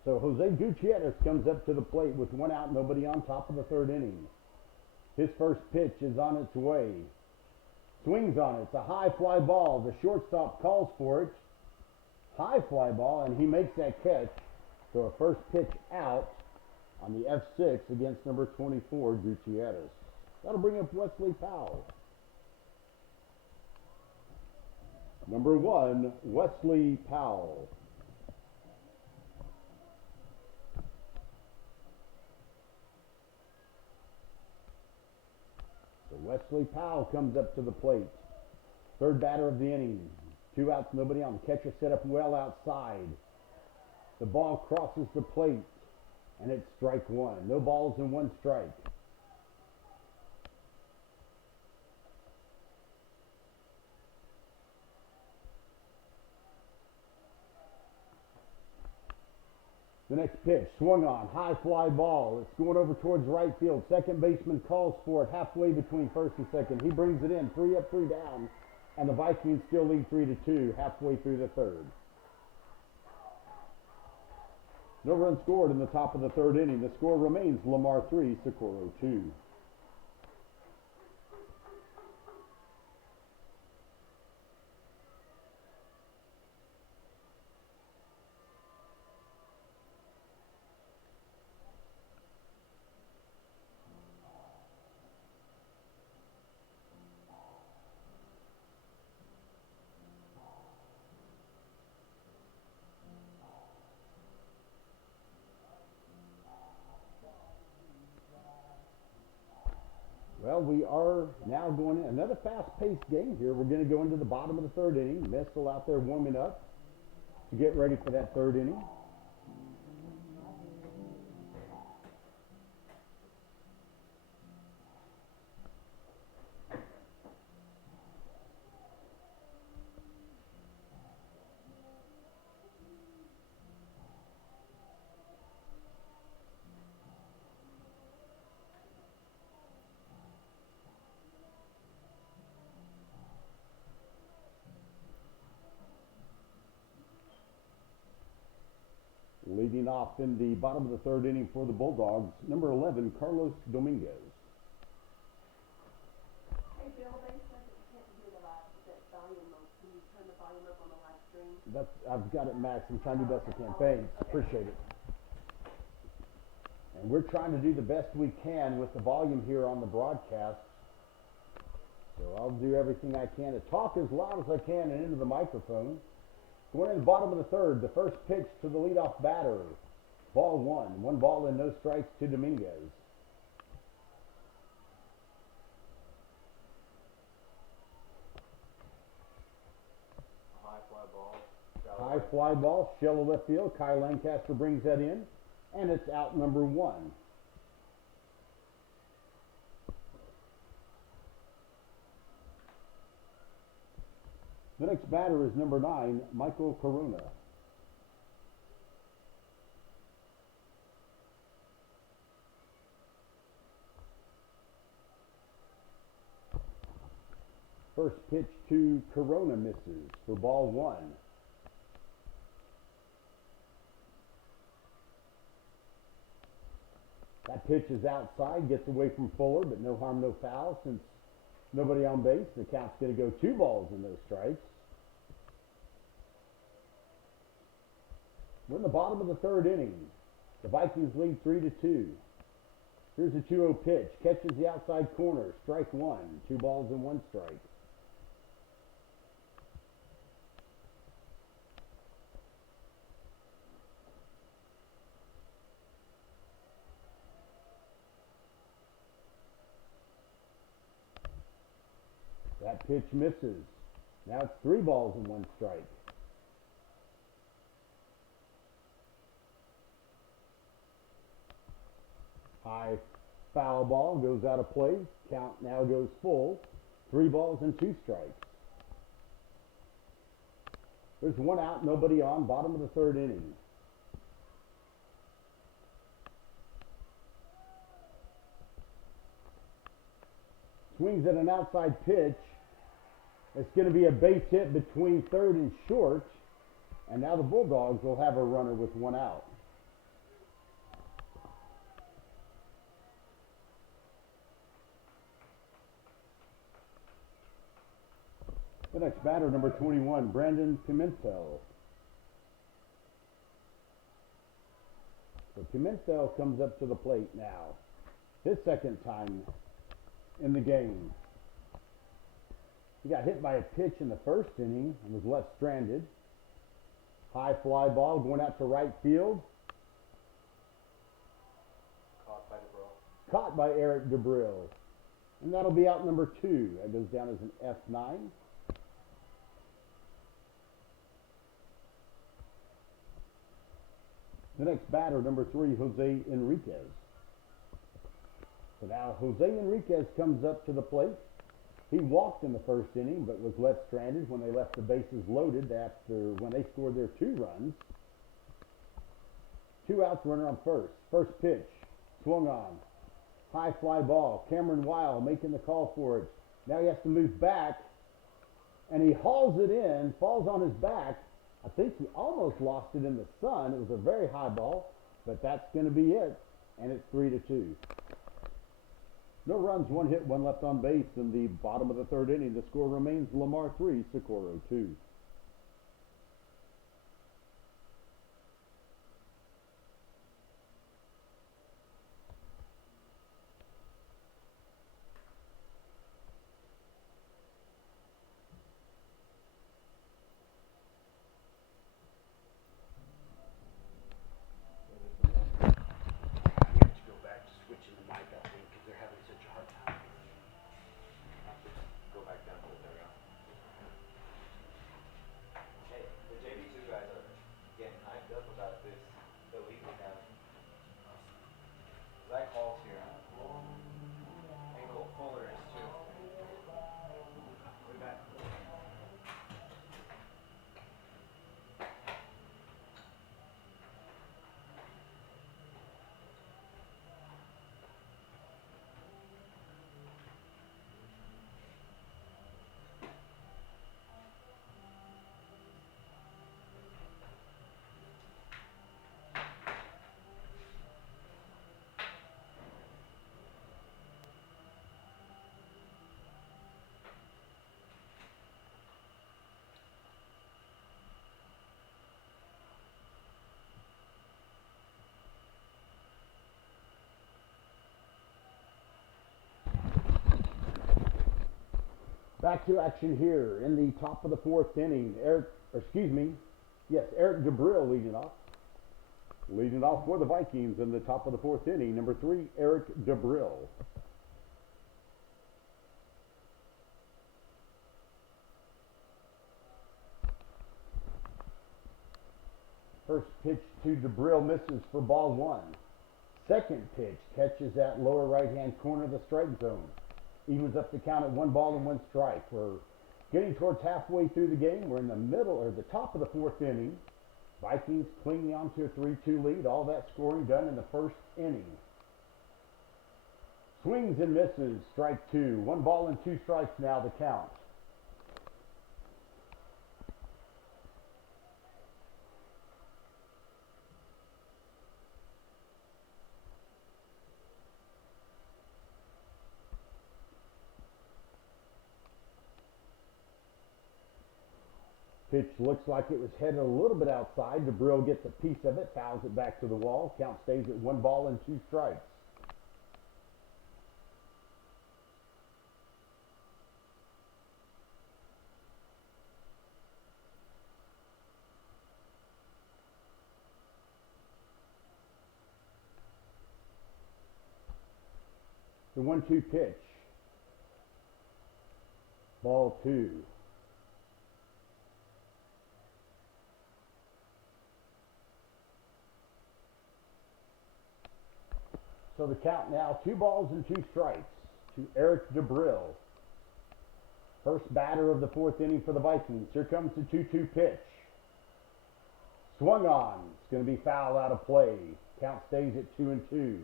So Jose Gutierrez comes up to the plate with 1 out, nobody on, top of the 3rd inning. His first pitch is on its way. Swings on it. It's a high fly ball. The shortstop calls for it. High fly ball, and he makes that catch. So a first pitch out on the F6 against number 24, Gutierrez. That'll bring up Wesley Powell. Number 1, Wesley Powell. Wesley Powell comes up to the plate. 3rd batter of the inning. 2 outs, nobody on. Catcher set up well outside. The ball crosses the plate, and it's strike 1. No balls and 1 strike. The next pitch, swung on, high fly ball. It's going over towards right field. Second baseman calls for it halfway between first and second. He brings it in, 3 up, 3 down, and the Vikings still lead 3-2 halfway through the 3rd. No runs scored in the top of the 3rd inning. The score remains Lamar 3, Socorro 2. Well, we are now going in another fast-paced game here. We're going to go into the bottom of the 3rd inning. Missile out there warming up to get ready for that 3rd inning. Leading off in the bottom of the 3rd inning for the Bulldogs, number 11, Carlos Dominguez. Hey, Bill, they said that you can't hear the volume on TV. I've got it, Max. I'm trying to do the best I can. Thanks. Appreciate it. And we're trying to do the best we can with the volume here on the broadcast. So I'll do everything I can to talk as loud as I can and into the microphone. Going in the bottom of the third, the first pitch to the leadoff batter. Ball one. 1 ball and no strikes to Dominguez. High fly ball. High fly ball, shallow left field. Kyle Lancaster brings that in, and it's out number 1. The next batter is number 9, Michael Corona. First pitch to Corona misses for ball 1. That pitch is outside, gets away from Fuller, but no harm, no foul. Since nobody on base, the count's going to go 2 balls and no strikes. We're in the bottom of the third inning. The Vikings lead 3-2. Here's a 2-0 pitch. Catches the outside corner. Strike 1. 2 balls and 1 strike. That pitch misses. Now it's 3 balls and 1 strike. High foul ball goes out of play. Count now goes full. 3 balls and 2 strikes. There's 1 out, nobody on. Bottom of the third inning. Swings at an outside pitch. It's going to be a base hit between third and short. And now the Bulldogs will have a runner with 1 out. The next batter, number 21, Brandon Pimentel. So Pimentel comes up to the plate now. His second time in the game. He got hit by a pitch in the first inning and was left stranded. High fly ball going out to right field. Caught by DeBrill. Caught by Eric DeBrill. And that'll be out number 2. That goes down as an F9. The next batter, number 3, Jose Enriquez. So now Jose Enriquez comes up to the plate. He walked in the first inning, but was left stranded when they left the bases loaded when they scored their 2 runs. 2 outs, runner on first. First pitch, swung on. High fly ball. Cameron Weil making the call for it. Now he has to move back, and he hauls it in, falls on his back. I think he almost lost it in the sun. It was a very high ball, but that's going to be it, and it's 3-2. No runs, 1 hit, 1 left on base in the bottom of the third inning. The score remains Lamar 3, Socorro 2. Back to action here in the top of the fourth inning. Eric Gabriel leading off. Leading off for the Vikings in the top of the fourth inning, number 3, Eric Gabriel. First pitch to Gabriel misses for ball 1. Second pitch catches that lower right-hand corner of the strike zone. Evens up the count at 1 ball and 1 strike. We're getting towards halfway through the game. We're in the middle or the top of the fourth inning. Vikings clinging on to a 3-2 lead. All that scoring done in the first inning. Swings and misses. Strike 2. 1 ball and 2 strikes now the count. Pitch looks like it was headed a little bit outside. Gabriel gets a piece of it, fouls it back to the wall. Count stays at 1 ball and 2 strikes. The 1-2 pitch. Ball 2. So the count now, 2 balls and 2 strikes to Eric Gabriel. First batter of the fourth inning for the Vikings. Here comes the 2-2 pitch. Swung on. It's going to be foul out of play. Count stays at 2-2.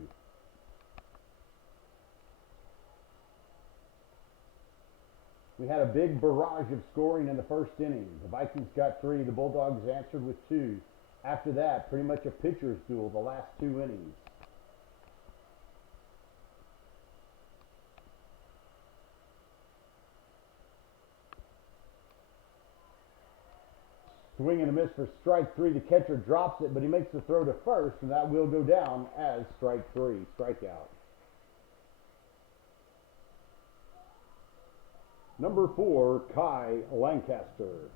We had a big barrage of scoring in the first inning. The Vikings got 3. The Bulldogs answered with 2. After that, pretty much a pitcher's duel the last 2 innings. Swing and a miss for strike 3. The catcher drops it, but he makes the throw to first, and that will go down as strike 3, strikeout. Number 4, Kai Lancaster.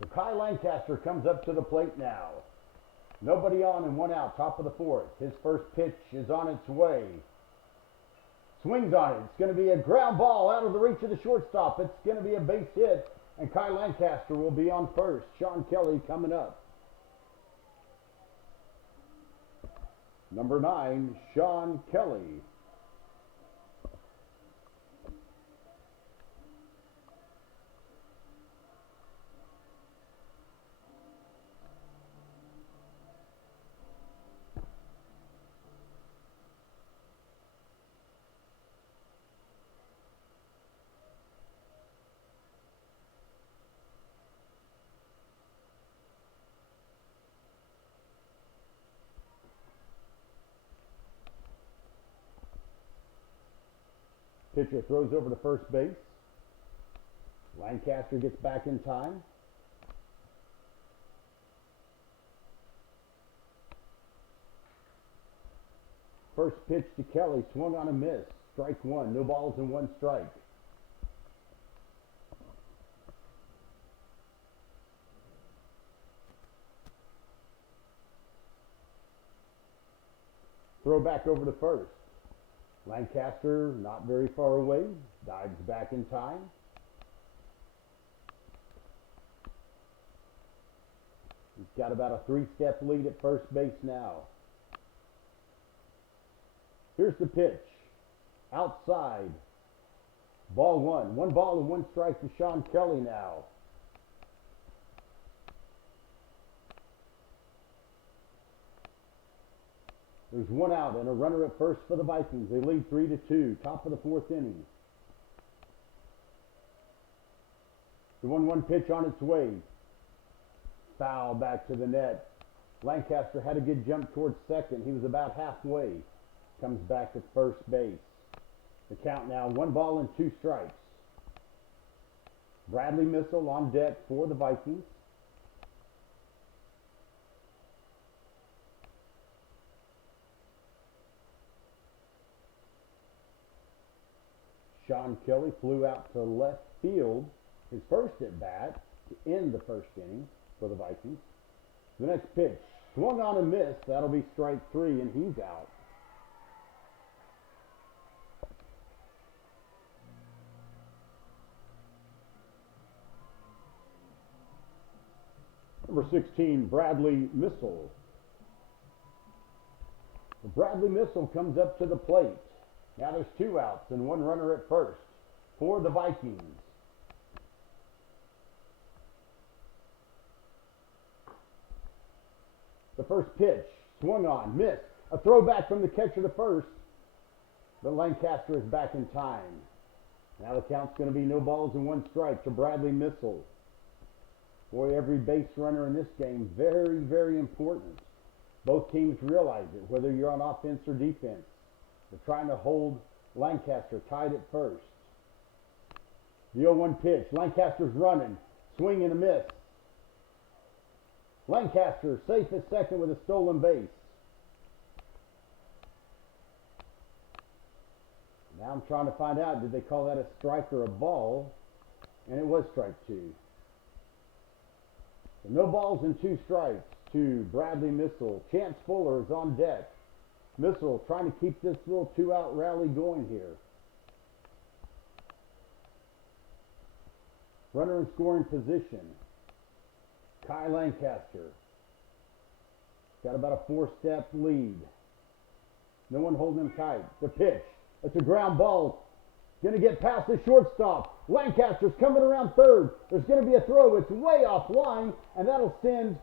So Kai Lancaster comes up to the plate now. Nobody on and 1 out, top of the fourth. His first pitch is on its way. Swings on it. It's going to be a ground ball out of the reach of the shortstop. It's going to be a base hit, and Kai Lancaster will be on first. Sean Kelly coming up. Number 9, Sean Kelly. Pitcher throws over to first base. Lancaster gets back in time. First pitch to Kelly, swung on a miss. Strike 1, no balls and 1 strike. Throw back over to first. Lancaster not very far away, dives back in time. He's got about a 3-step lead at first base now. Here's the pitch. Outside. Ball 1. 1 ball and 1 strike to Sean Kelly now. There's 1 out and a runner at first for the Vikings. They lead 3-2, top of the fourth inning. The 1-1 pitch on its way. Foul back to the net. Lancaster had a good jump towards second. He was about halfway. Comes back to first base. The count now, 1 ball and 2 strikes. Bradley Missile on deck for the Vikings. Sean Kelly flew out to left field, his first at bat to end the first inning for the Vikings. The next pitch, swung on and missed. That'll be strike 3, and he's out. Number 16, Bradley Missile. The Bradley Missile comes up to the plate. Now there's 2 outs and 1 runner at first for the Vikings. The first pitch, swung on, missed. A throwback from the catcher to first, but Lancaster is back in time. Now the count's going to be no balls and 1 strike to Bradley Missile. Boy, every base runner in this game, very, very important. Both teams realize it, whether you're on offense or defense. They're trying to hold Lancaster tied at first. The 0-1 pitch, Lancaster's running, swing and a miss. Lancaster safe at second with a stolen base. Now I'm trying to find out, did they call that a strike or a ball? And it was strike 2. So no balls and 2 strikes to Bradley Missile. Chance Fuller is on deck. Missile trying to keep this little 2-out rally going here. Runner in scoring position. Kai Lancaster. Got about a 4-step lead. No one holding him tight. The pitch. It's a ground ball. Going to get past the shortstop. Lancaster's coming around third. There's going to be a throw. It's way offline, and that'll send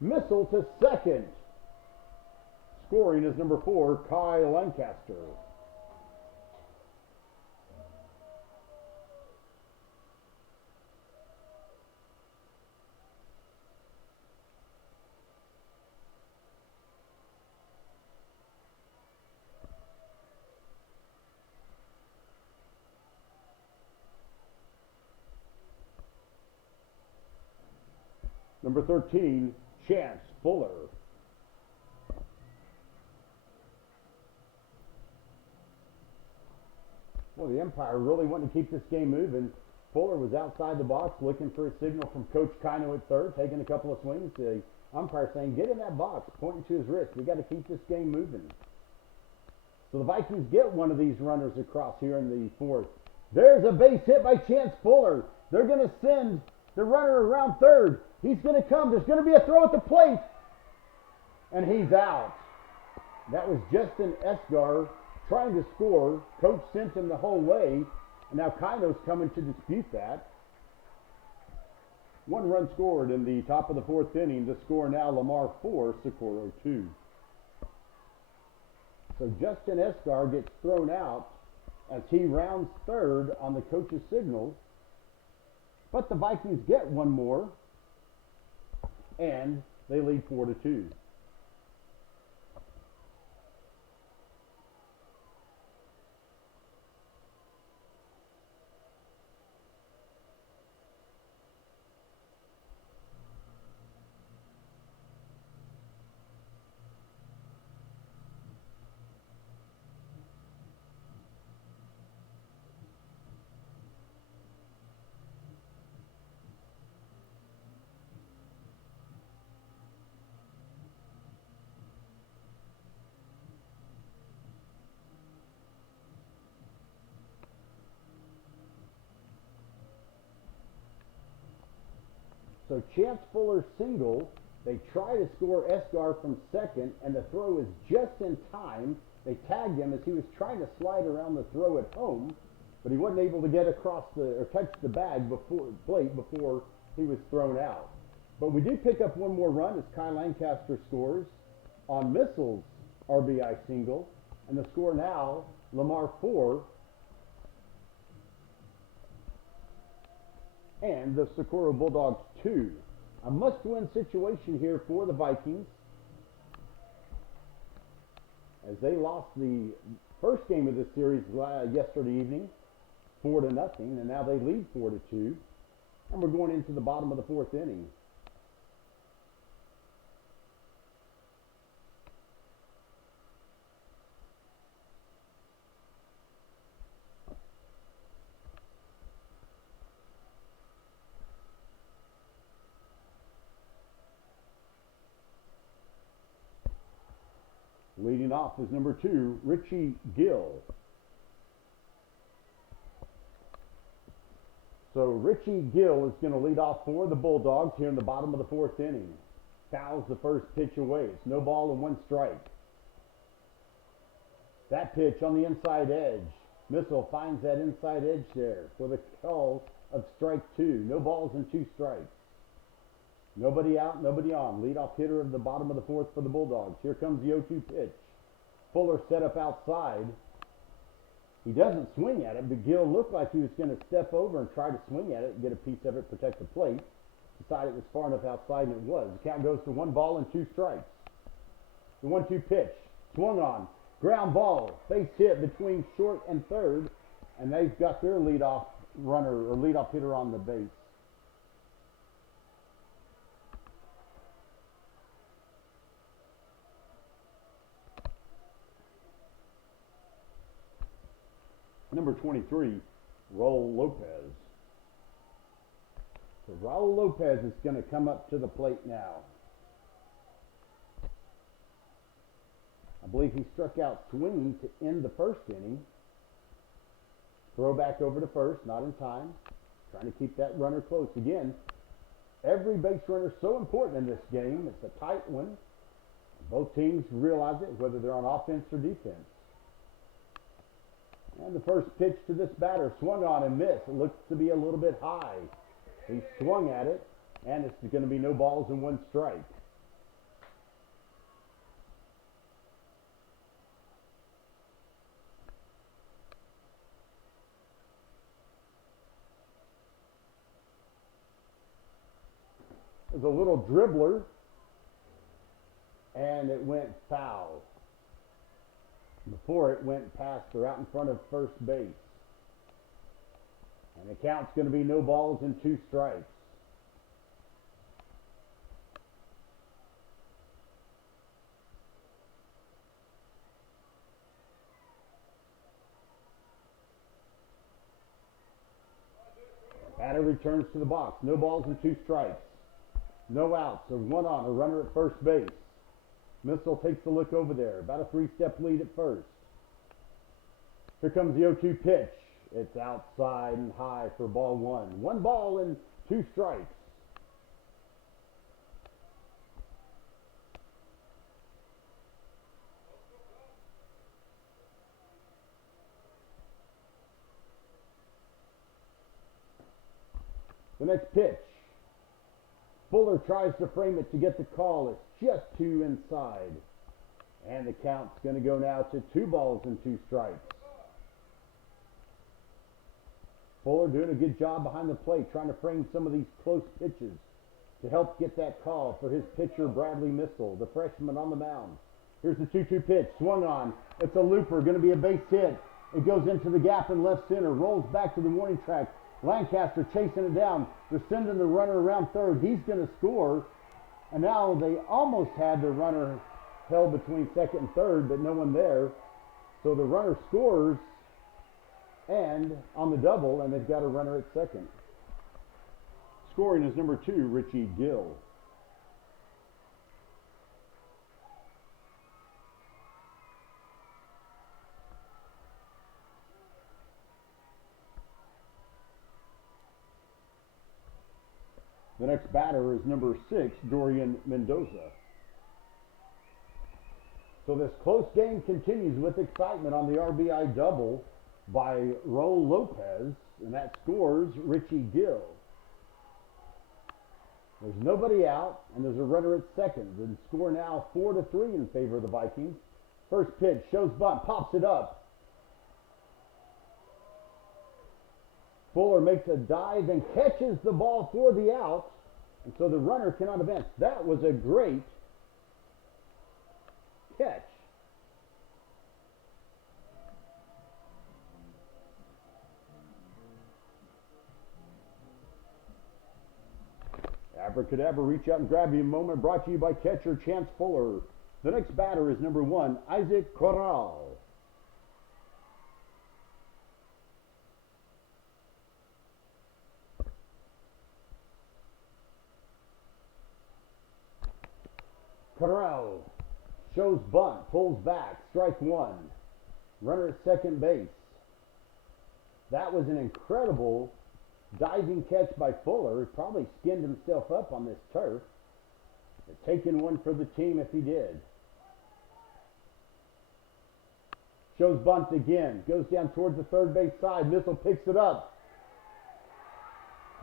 Missile to second. Scoring is number 4, Kai Lancaster. Number 13, Chance Fuller. Well, the umpire really wanting to keep this game moving. Fuller was outside the box looking for a signal from Coach Kino at third, taking a couple of swings. The umpire saying, get in that box, pointing to his wrist. We got to keep this game moving. So the Vikings get one of these runners across here in the 4th. There's a base hit by Chance Fuller. They're going to send the runner around third. He's going to come. There's going to be a throw at the plate. And he's out. That was Justin Esgar trying to score. Coach sent him the whole way. And now Kino's coming to dispute that. 1 run scored in the top of the 4th inning. The score now, Lamar 4, Socorro 2. So Justin Esgar gets thrown out as he rounds third on the coach's signal. But the Vikings get one more, and they lead 4-2. So Chance Fuller's single, they try to score Esgar from second, and the throw is just in time. They tagged him as he was trying to slide around the throw at home, but he wasn't able to get across or touch the plate before he was thrown out. But we do pick up one more run as Kai Lancaster scores on Missile's RBI single, and the score now, Lamar 4, and the Socorro Bulldogs 2. A must-win situation here for the Vikings, as they lost the first game of this series yesterday evening, 4-0, and now they lead 4-2, and we're going into the bottom of the 4th inning. Leading off is number 2, Richie Gill. So Richie Gill is going to lead off for the Bulldogs here in the bottom of the 4th inning. Fouls the first pitch away. It's no ball and 1 strike. That pitch on the inside edge. Missile finds that inside edge there for the call of strike 2. No balls and 2 strikes. Nobody out, nobody on. Leadoff hitter of the bottom of the 4th for the Bulldogs. Here comes the 0-2 pitch. Fuller set up outside. He doesn't swing at it, but Gill looked like he was going to step over and try to swing at it and get a piece of it, protect the plate. Decided it was far enough outside, and it was. The count goes to 1 ball and 2 strikes. The 1-2 pitch. Swung on. Ground ball. Base hit between short and third, and they've got their leadoff runner or leadoff hitter on the base. Number 23, Raul Lopez. So Raul Lopez is going to come up to the plate now. I believe he struck out swinging to end the 1st inning. Throw back over to first, not in time. Trying to keep that runner close. Again, every base runner is so important in this game. It's a tight one. Both teams realize it, whether they're on offense or defense. And the first pitch to this batter swung on and missed. It looks to be a little bit high. He swung at it, and it's going to be no balls and 1 strike. There's a little dribbler, and it went foul. Before it went past or out in front of first base. And the count's going to be no balls and 2 strikes. Batter returns to the box. No balls and 2 strikes. No outs. So 1 on. A runner at first base. Missile takes a look over there. About a 3-step lead at first. Here comes the 0-2 pitch. It's outside and high for ball 1. 1 ball and 2 strikes. The next pitch. Fuller tries to frame it to get the call. It's just 2 inside. And the count's going to go now to 2 balls and 2 strikes. Fuller doing a good job behind the plate, trying to frame some of these close pitches to help get that call for his pitcher, Bradley Missile, the freshman on the mound. Here's the 2-2 pitch, swung on. It's a looper, going to be a base hit. It goes into the gap in left center, rolls back to the warning track. Lancaster chasing it down. They're sending the runner around third. He's going to score. And now they almost had the runner held between second and third, but no one there. So the runner scores and on the double, and they've got a runner at second. Scoring is number 2, Richie Gill. The next batter is number 6, Dorian Mendoza. So this close game continues with excitement on the RBI double by Raul Lopez, and that scores Richie Gill. There's nobody out, and there's a runner at second. The score now 4-3 in favor of the Vikings. First pitch, shows bunt, pops it up. Fuller makes a dive and catches the ball for the out, and so the runner cannot advance. That was a great catch. Abracadabra, reach out and grab you a moment. Brought to you by catcher Chance Fuller. The next batter is number 1, Isaac Corral. Corral Shows bunt, pulls back, strike one. Runner at second base. That was an incredible diving catch by Fuller. He probably skinned himself up on this turf. Taking one for the team if he did. Shows bunt again. Goes down towards the third base side. Missile picks it up.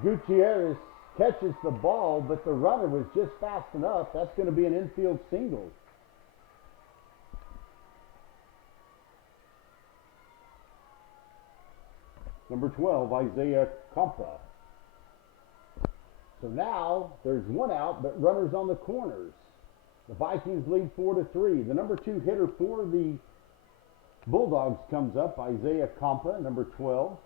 Gutierrez catches the ball, but the runner was just fast enough. That's going to be an infield single. Number 12, Isaiah Compa. So now there's one out, but runners on the corners. The Vikings lead 4-3. The number 2 hitter for the Bulldogs comes up, Isaiah Compa, number 12.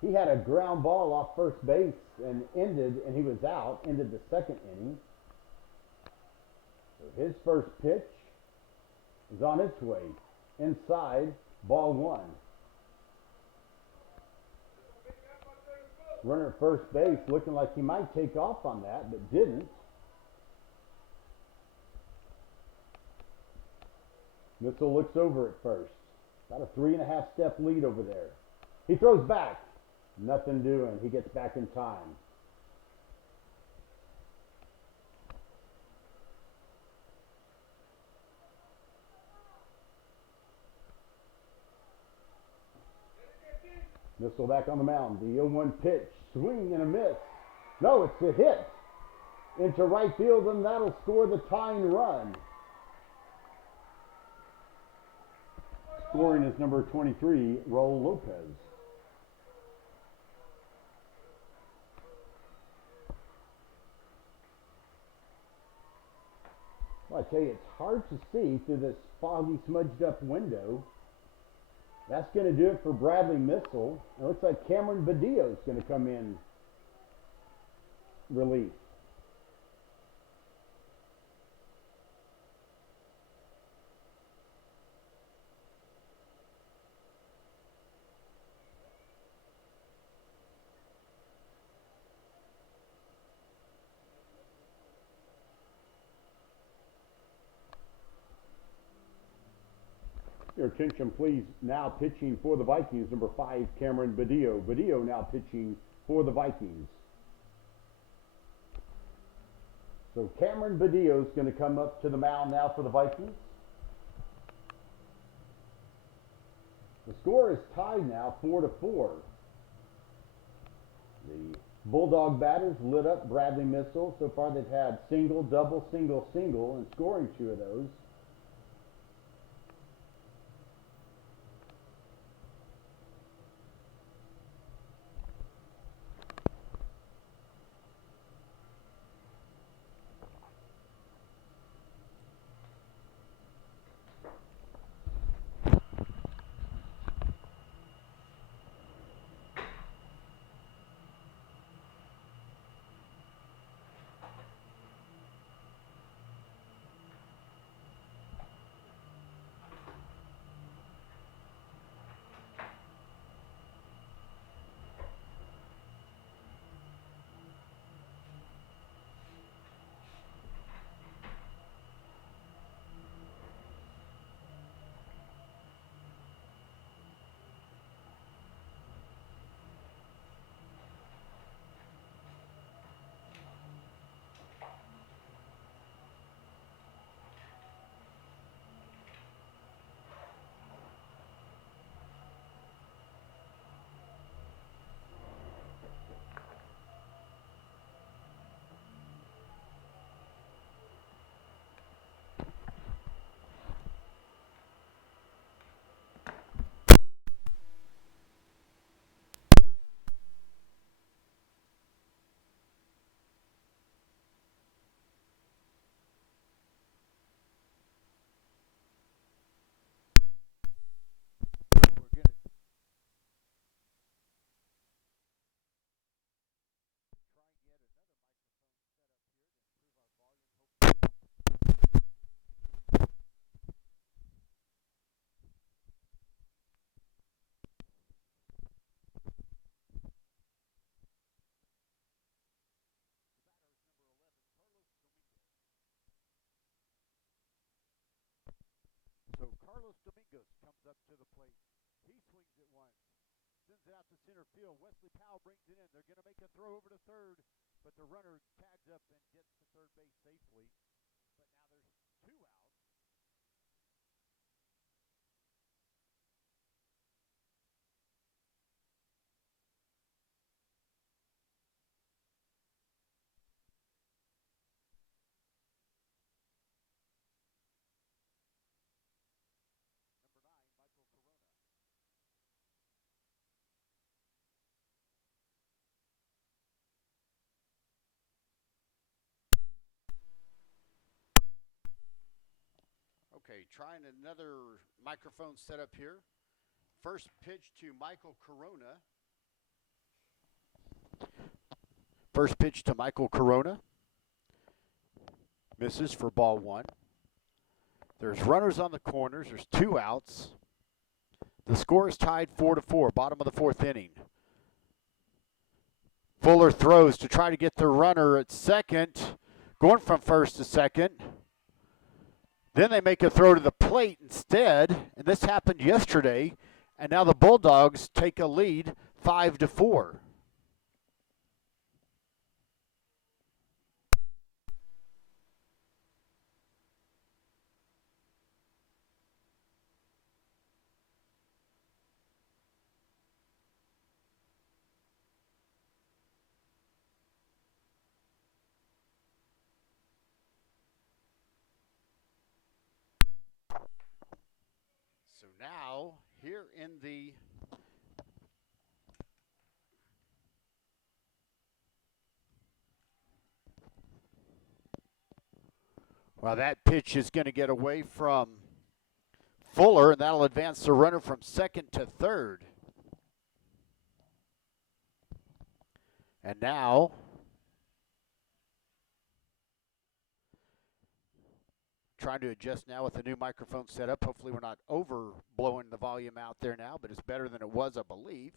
He had a ground ball off first base and he was out, ended the second inning. So his first pitch is on its way. Inside, ball one. Runner at first base looking like he might take off on that, but didn't. Missile looks over at first. About a 3.5 step lead over there. He throws back. Nothing doing. He gets back in time. Missile back on the mound. The 0-1 pitch. Swing and a miss. No, it's a hit into right field, and that'll score the tying run. Scoring is number 23, Raul Lopez. Well, I tell you, it's hard to see through this foggy, smudged up window. That's going to do it for Bradley Missile. It looks like Cameron Badillo is going to come in relief. Your attention, please. Now pitching for the Vikings, number 5, Cameron Badillo. Badillo now pitching for the Vikings. So Cameron Badillo is going to come up to the mound now for the Vikings. The score is tied now, 4-4. The Bulldog batters lit up Bradley Missile. So far they've had single, double, single, single, and scoring 2 of those. Dominguez comes up to the plate. He swings it once, sends it out to center field. Wesley Powell brings it in. They're going to make a throw over to third, but the runner tags up and gets to third base safely. But now there's 2 outs. Number 9, Michael Corona. Okay, trying another microphone setup here. First pitch to Michael Corona. First pitch to Michael Corona. Misses for ball 1. There's runners on the corners. There's 2 outs. The score is tied 4-4, bottom of the 4th inning. Fuller throws to try to get the runner at second, going from first to second. Then they make a throw to the plate instead, and this happened yesterday, and now the Bulldogs take a lead 5-4. So now, here in the well, that pitch is going to get away from Fuller, and that'll advance the runner from second to third. And now, trying to adjust now with the new microphone setup. Hopefully we're not overblowing the volume out there now, but it's better than it was, I believe.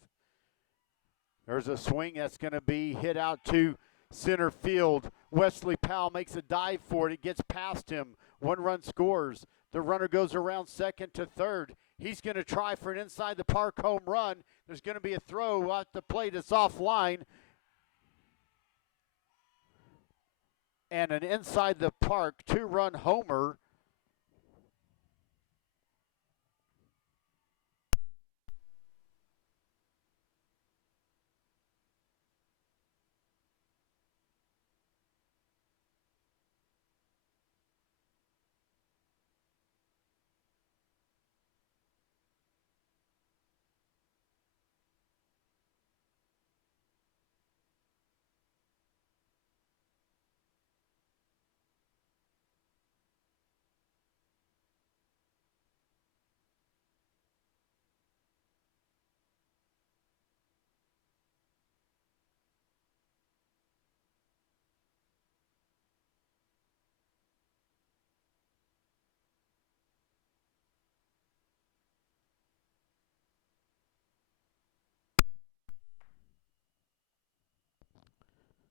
There's a swing that's going to be hit out to center field. Wesley Powell makes a dive for it. It gets past him. 1 run scores. The runner goes around second to third. He's going to try for an inside the park home run. There's going to be a throw at the plate. It's offline. And an inside the park 2-run homer.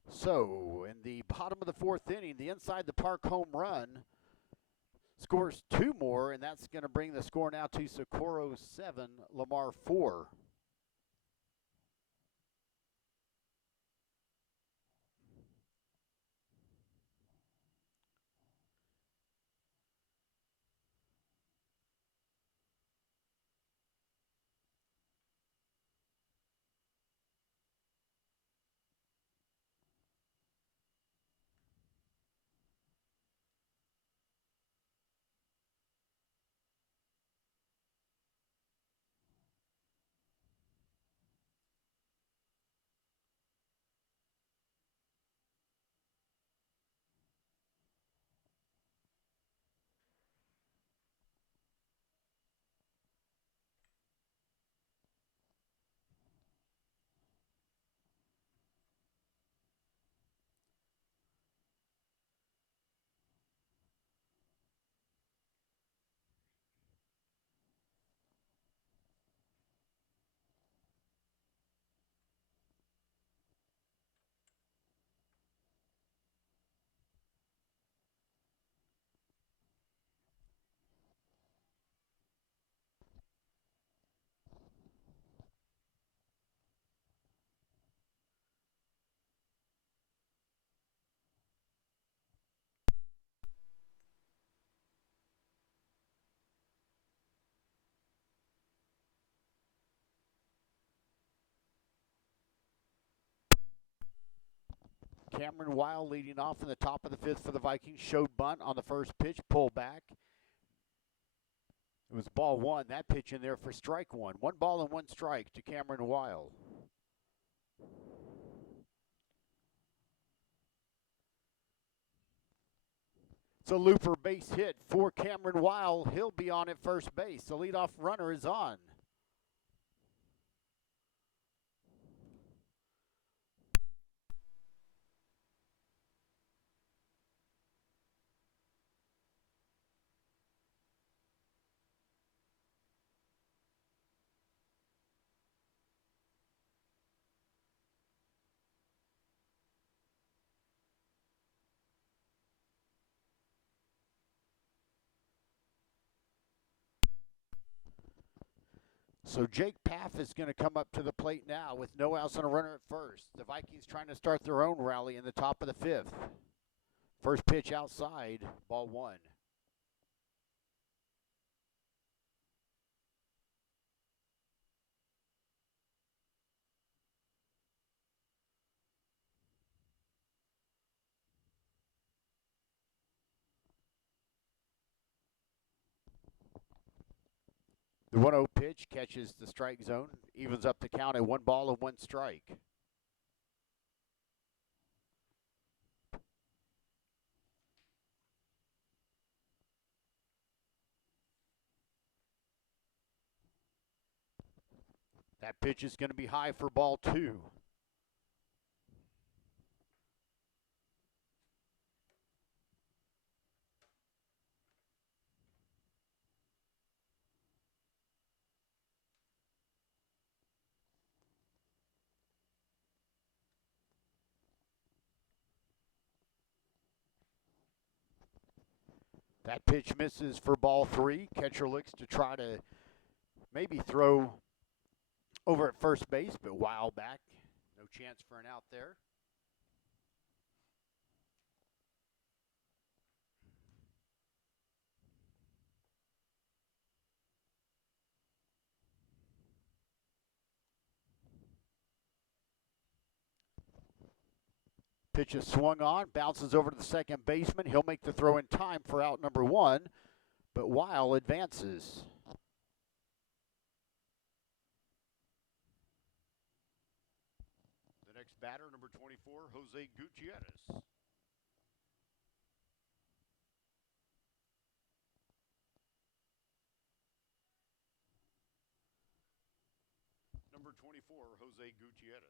So, in the bottom of the 4th inning, the inside the park home run scores 2 more, and that's going to bring the score now to Socorro 7, Lamar 4. Cameron Weil leading off in the top of the fifth for the Vikings. Showed bunt on the first pitch, pull back. It was ball one. That pitch in there for strike one. 1 ball and 1 strike to Cameron Weil. It's a looper base hit for Cameron Weil. He'll be on at first base. The leadoff runner is on. So Jake Paff is going to come up to the plate now with no outs and a runner at first. The Vikings trying to start their own rally in the top of the fifth. First pitch outside, ball one. The 1-0 pitch catches the strike zone, evens up the count at 1 ball and 1 strike. That pitch is going to be high for ball 2. That pitch misses for ball 3. Catcher looks to try to maybe throw over at first base, but Weil back. No chance for an out there. Pitch is swung on, bounces over to the second baseman. He'll make the throw in time for out number 1, but Weil advances. The next batter, number 24, Jose Gutierrez. Number 24, Jose Gutierrez.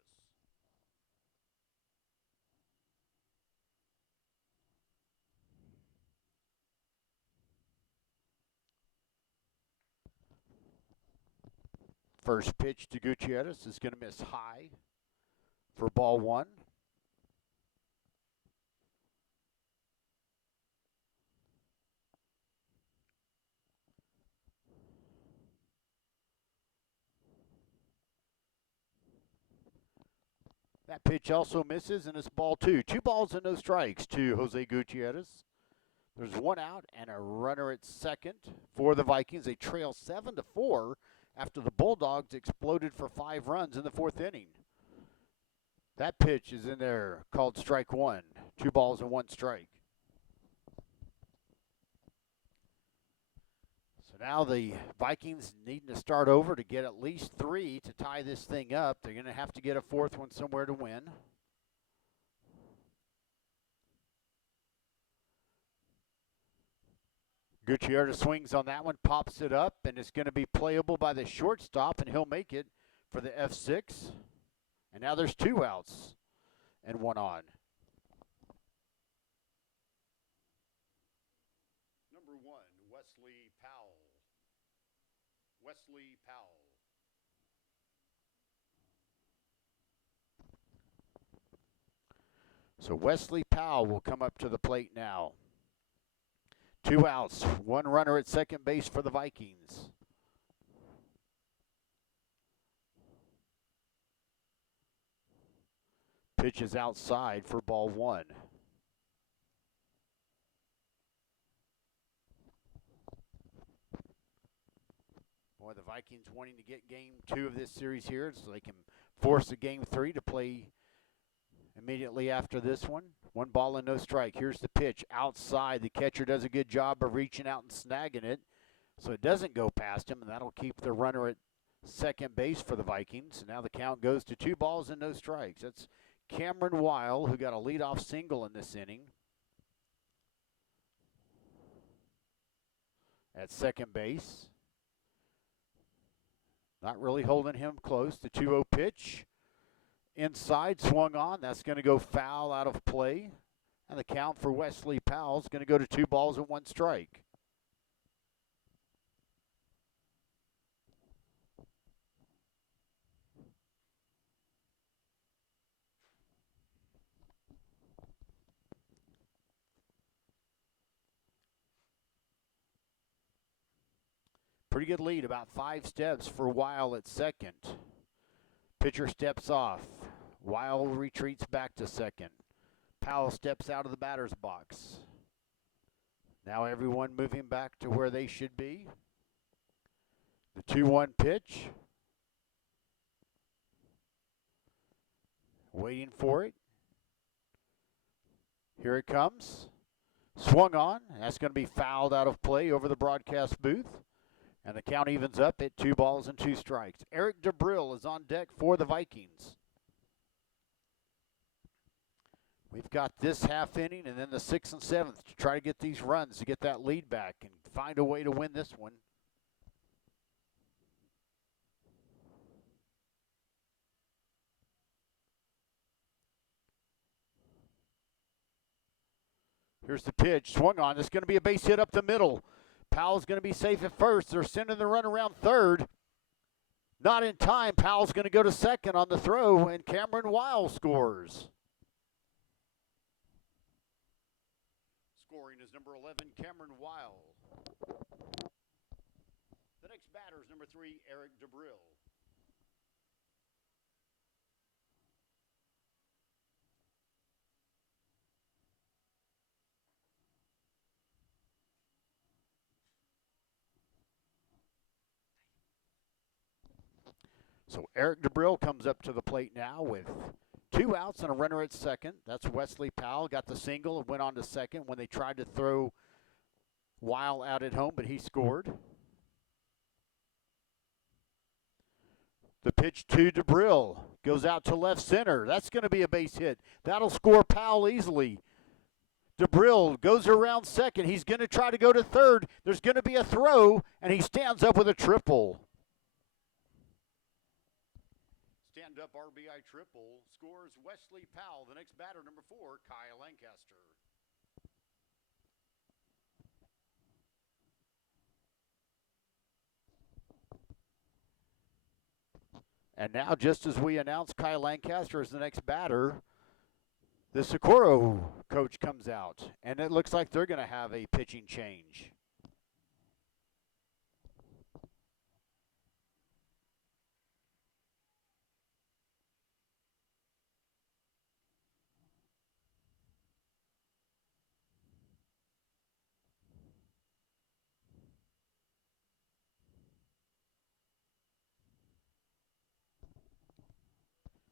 First pitch to Gutierrez is going to miss high for ball 1. That pitch also misses, and it's ball 2. 2 balls and no strikes to Jose Gutierrez. There's 1 out and a runner at second for the Vikings. They trail 7-4 after the Bulldogs exploded for 5 runs in the 4th inning. That pitch is in there, called strike 1. 2 balls and 1 strike. So now the Vikings needing to start over to get at least 3 to tie this thing up. They're going to have to get a 4th one somewhere to win. Gutierrez swings on that one, pops it up, and it's going to be playable by the shortstop, and he'll make it for the F6. And now there's 2 outs and 1 on. Number 1, Wesley Powell. Wesley Powell. So Wesley Powell will come up to the plate now. 2 outs, 1 runner at second base for the Vikings. Pitch is outside for ball 1. Boy, the Vikings wanting to get game 2 of this series here so they can force a game 3 to play and immediately after this one. 1 ball and no strike. Here's the pitch outside. The catcher does a good job of reaching out and snagging it so it doesn't go past him, and that'll keep the runner at second base for the Vikings. And now the count goes to 2 balls and no strikes. That's Cameron Weil, who got a leadoff single in this inning. At second base. Not really holding him close. The 2-0 pitch. Inside, swung on. That's going to go foul out of play. And the count for Wesley Powell is going to go to 2 balls and 1 strike. Pretty good lead, about 5 steps for Weil at second. Pitcher steps off. Weil retreats back to second. Powell steps out of the batter's box. Now everyone moving back to where they should be. The 2-1 pitch. Waiting for it. Here it comes. Swung on. That's going to be fouled out of play over the broadcast booth. And the count evens up at 2 balls and 2 strikes. Eric DeBrill is on deck for the Vikings. We've got this half inning and then the 6th and 7th to try to get these runs, to get that lead back and find a way to win this one. Here's the pitch. Swung on. It's going to be a base hit up the middle. Powell's going to be safe at first. They're sending the run around third. Not in time. Powell's going to go to second on the throw, and Cameron Weil scores. Scoring is number 11, Cameron Weil. The next batter is number 3, Eric DeBrill. So Eric DeBrill comes up to the plate now with 2 outs and a runner at second. That's Wesley Powell. Got the single and went on to second when they tried to throw Weil out at home, but he scored. The pitch to DeBrill goes out to left center. That's going to be a base hit. That'll score Powell easily. DeBrill goes around second. He's going to try to go to third. There's going to be a throw, and he stands up with a triple. Stand-up RBI triple scores Wesley Powell. The next batter, number 4, Kyle Lancaster. And now, just as we announced Kyle Lancaster as the next batter, the Socorro coach comes out, and it looks like they're going to have a pitching change.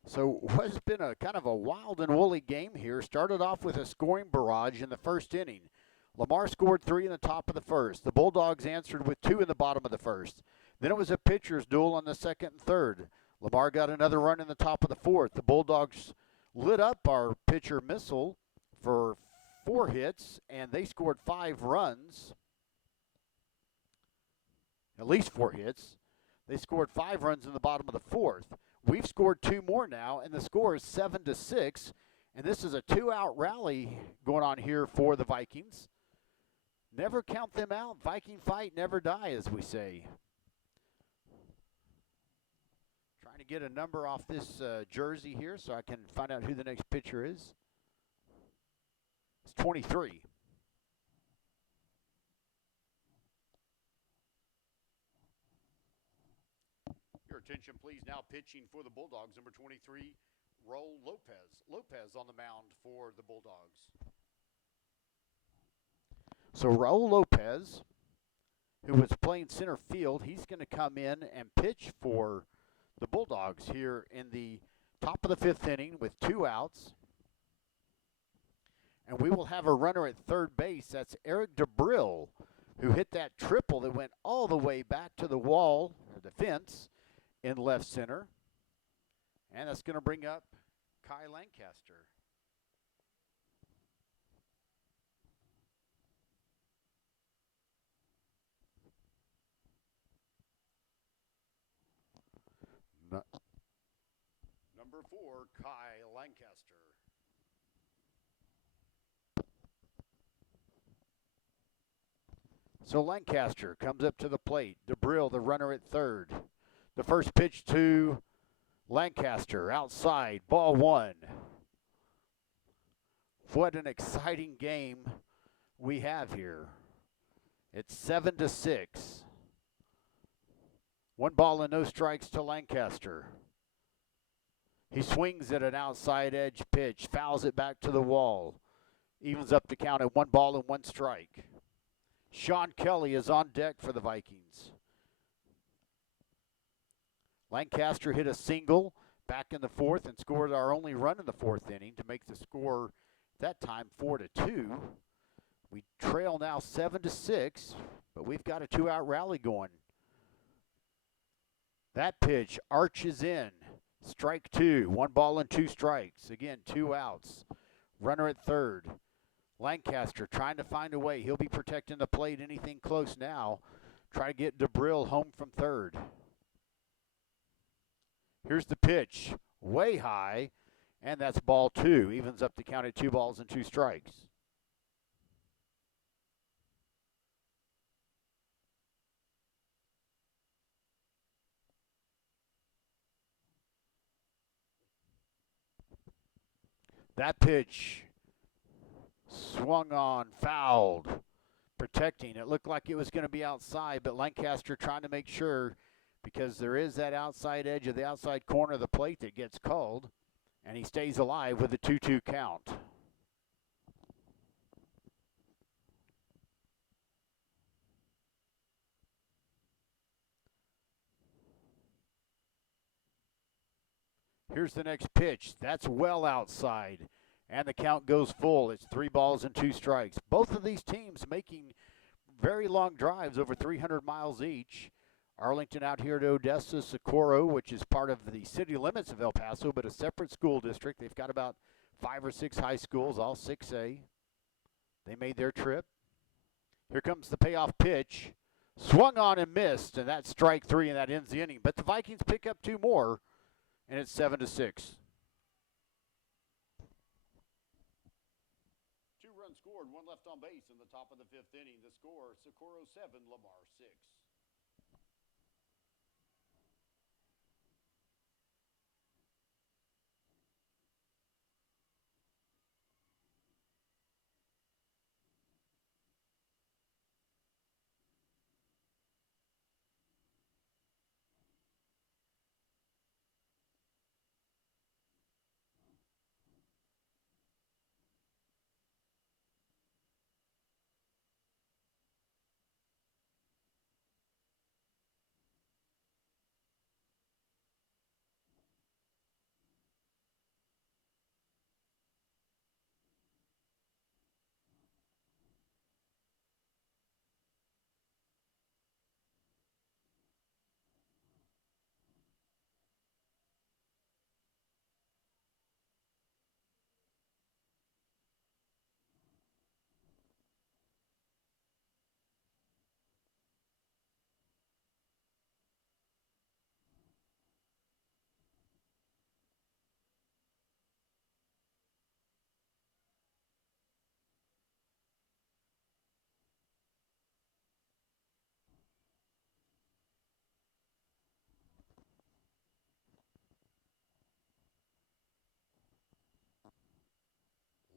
So what's been a kind of a wild and woolly game here. Started off with a scoring barrage in the first inning. Lamar scored 3 in the top of the first. The Bulldogs answered with 2 in the bottom of the first. Then it was a pitcher's duel on the second and third. Lamar got another run in the top of the fourth. The Bulldogs lit up our pitcher Missile for 4 hits, and they scored 5 runs. At least 4 hits. They scored 5 runs in the bottom of the fourth. We've scored 2 more now, and the score is 7-6. And this is a 2-out rally going on here for the Vikings. Never count them out. Viking fight, never die, as we say. Trying to get a number off this jersey here so I can find out who the next pitcher is. It's 23. Your attention, please. Now pitching for the Bulldogs, number 23, Raul Lopez. Lopez on the mound for the Bulldogs. So Raul Lopez, who was playing center field, he's going to come in and pitch for the Bulldogs here in the top of the 5th inning with 2 outs. And we will have a runner at third base. That's Eric DeBrill, who hit that triple that went all the way back to the wall, or the fence, in left center. And that's going to bring up Kai Lancaster. Number 4, Kai Lancaster. So Lancaster comes up to the plate. DeBrill, the runner at third. The first pitch to Lancaster, outside, ball 1. What an exciting game we have here. It's 7-6. 1 ball and no strikes to Lancaster. He swings at an outside edge pitch, fouls it back to the wall. Evens up the count at 1 ball and 1 strike. Sean Kelly is on deck for the Vikings. Lancaster hit a single back in the 4th and scored our only run in the 4th inning to make the score that time 4-2. We trail now 7-6, but we've got a 2-out rally going. That pitch arches in. Strike 2, 1 ball and 2 strikes. Again, 2 outs. Runner at third. Lancaster trying to find a way. He'll be protecting the plate. Anything close now. Try to get DeBrill home from third. Here's the pitch. Way high. And that's ball 2. Evens up the count at 2 balls and 2 strikes. That pitch swung on, fouled, protecting. It looked like it was going to be outside, but Lancaster trying to make sure, because there is that outside edge of the outside corner of the plate that gets called, and he stays alive with a 2-2 count. Here's the next pitch. That's well outside. And the count goes full. It's 3 balls and 2 strikes. Both of these teams making very long drives, over 300 miles each. Arlington out here to Paso Socorro, which is part of the city limits of El Paso, but a separate school district. They've got about 5 or 6 high schools, all 6A. They made their trip. Here comes the payoff pitch. Swung on and missed, and that's strike 3, and that ends the inning. But the Vikings pick up 2 more. And it's 7-6. 2 runs scored, 1 left on base in the top of the 5th inning. The score, Socorro 7, Lamar 6.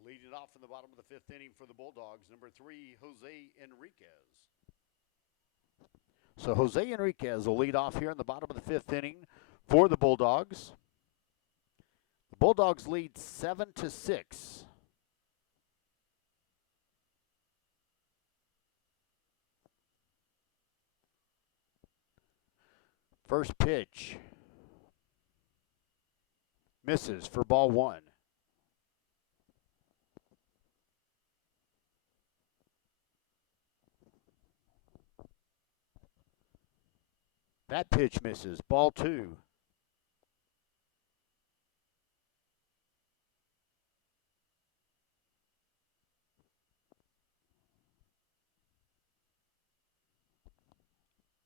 Leading off in the bottom of the 5th inning for the Bulldogs, number 3, Jose Enriquez. So Jose Enriquez will lead off here in the bottom of the 5th inning for the Bulldogs. The Bulldogs lead 7-6. First pitch. Misses for ball 1. That pitch misses. Ball 2.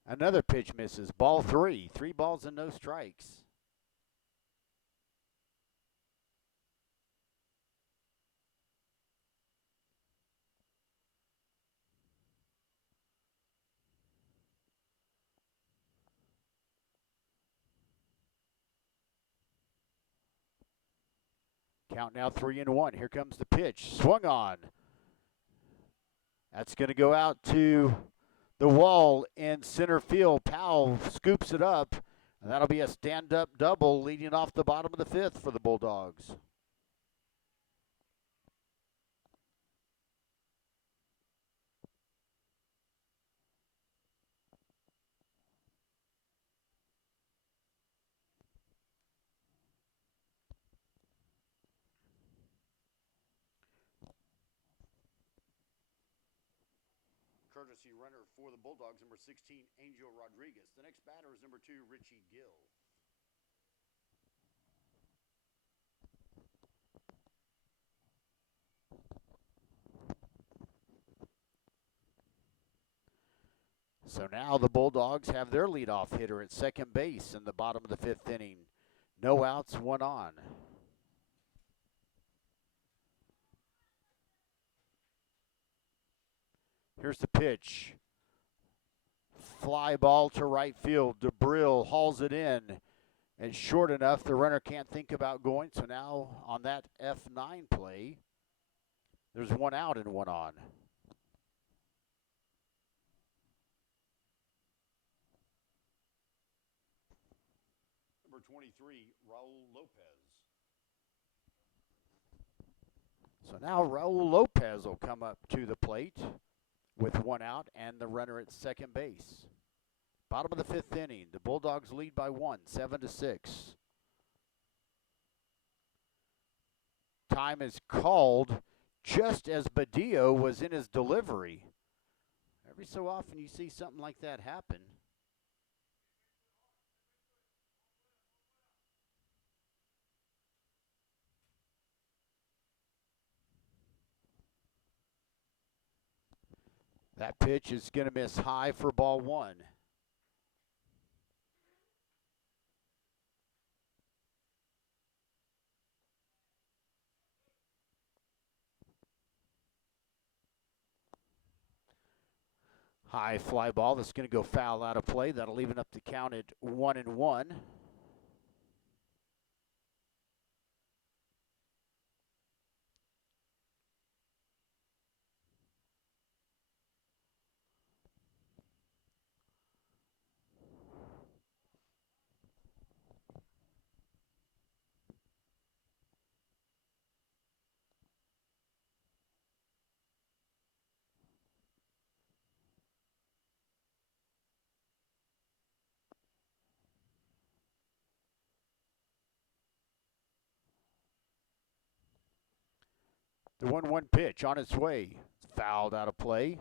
Another pitch misses. Ball 3. 3 balls and no strikes. Count now 3-1. Here comes the pitch. Swung on. That's going to go out to the wall in center field. Powell scoops it up, and that'll be a stand-up double leading off the bottom of the 5th for the Bulldogs. Courtesy runner for the Bulldogs, number 16, Angel Rodriguez. The next batter is number 2, Richie Gill. So now the Bulldogs have their leadoff hitter at second base in the bottom of the 5th inning. No outs, 1 on. Here's the pitch. Fly ball to right field. DeBrill hauls it in. And short enough, the runner can't think about going. So now on that F9 play, there's 1 out and 1 on. Number 23, Raul Lopez. So now Raul Lopez will come up to the plate with 1 out and the runner at second base. Bottom of the 5th inning, the Bulldogs lead by 1, 7-6. Time is called just as Badillo was in his delivery. Every so often you see something like that happen. That pitch is going to miss high for ball 1. High fly ball that's going to go foul out of play. That'll even up the count at 1-1. The 1-1 pitch on its way. It's fouled out of play.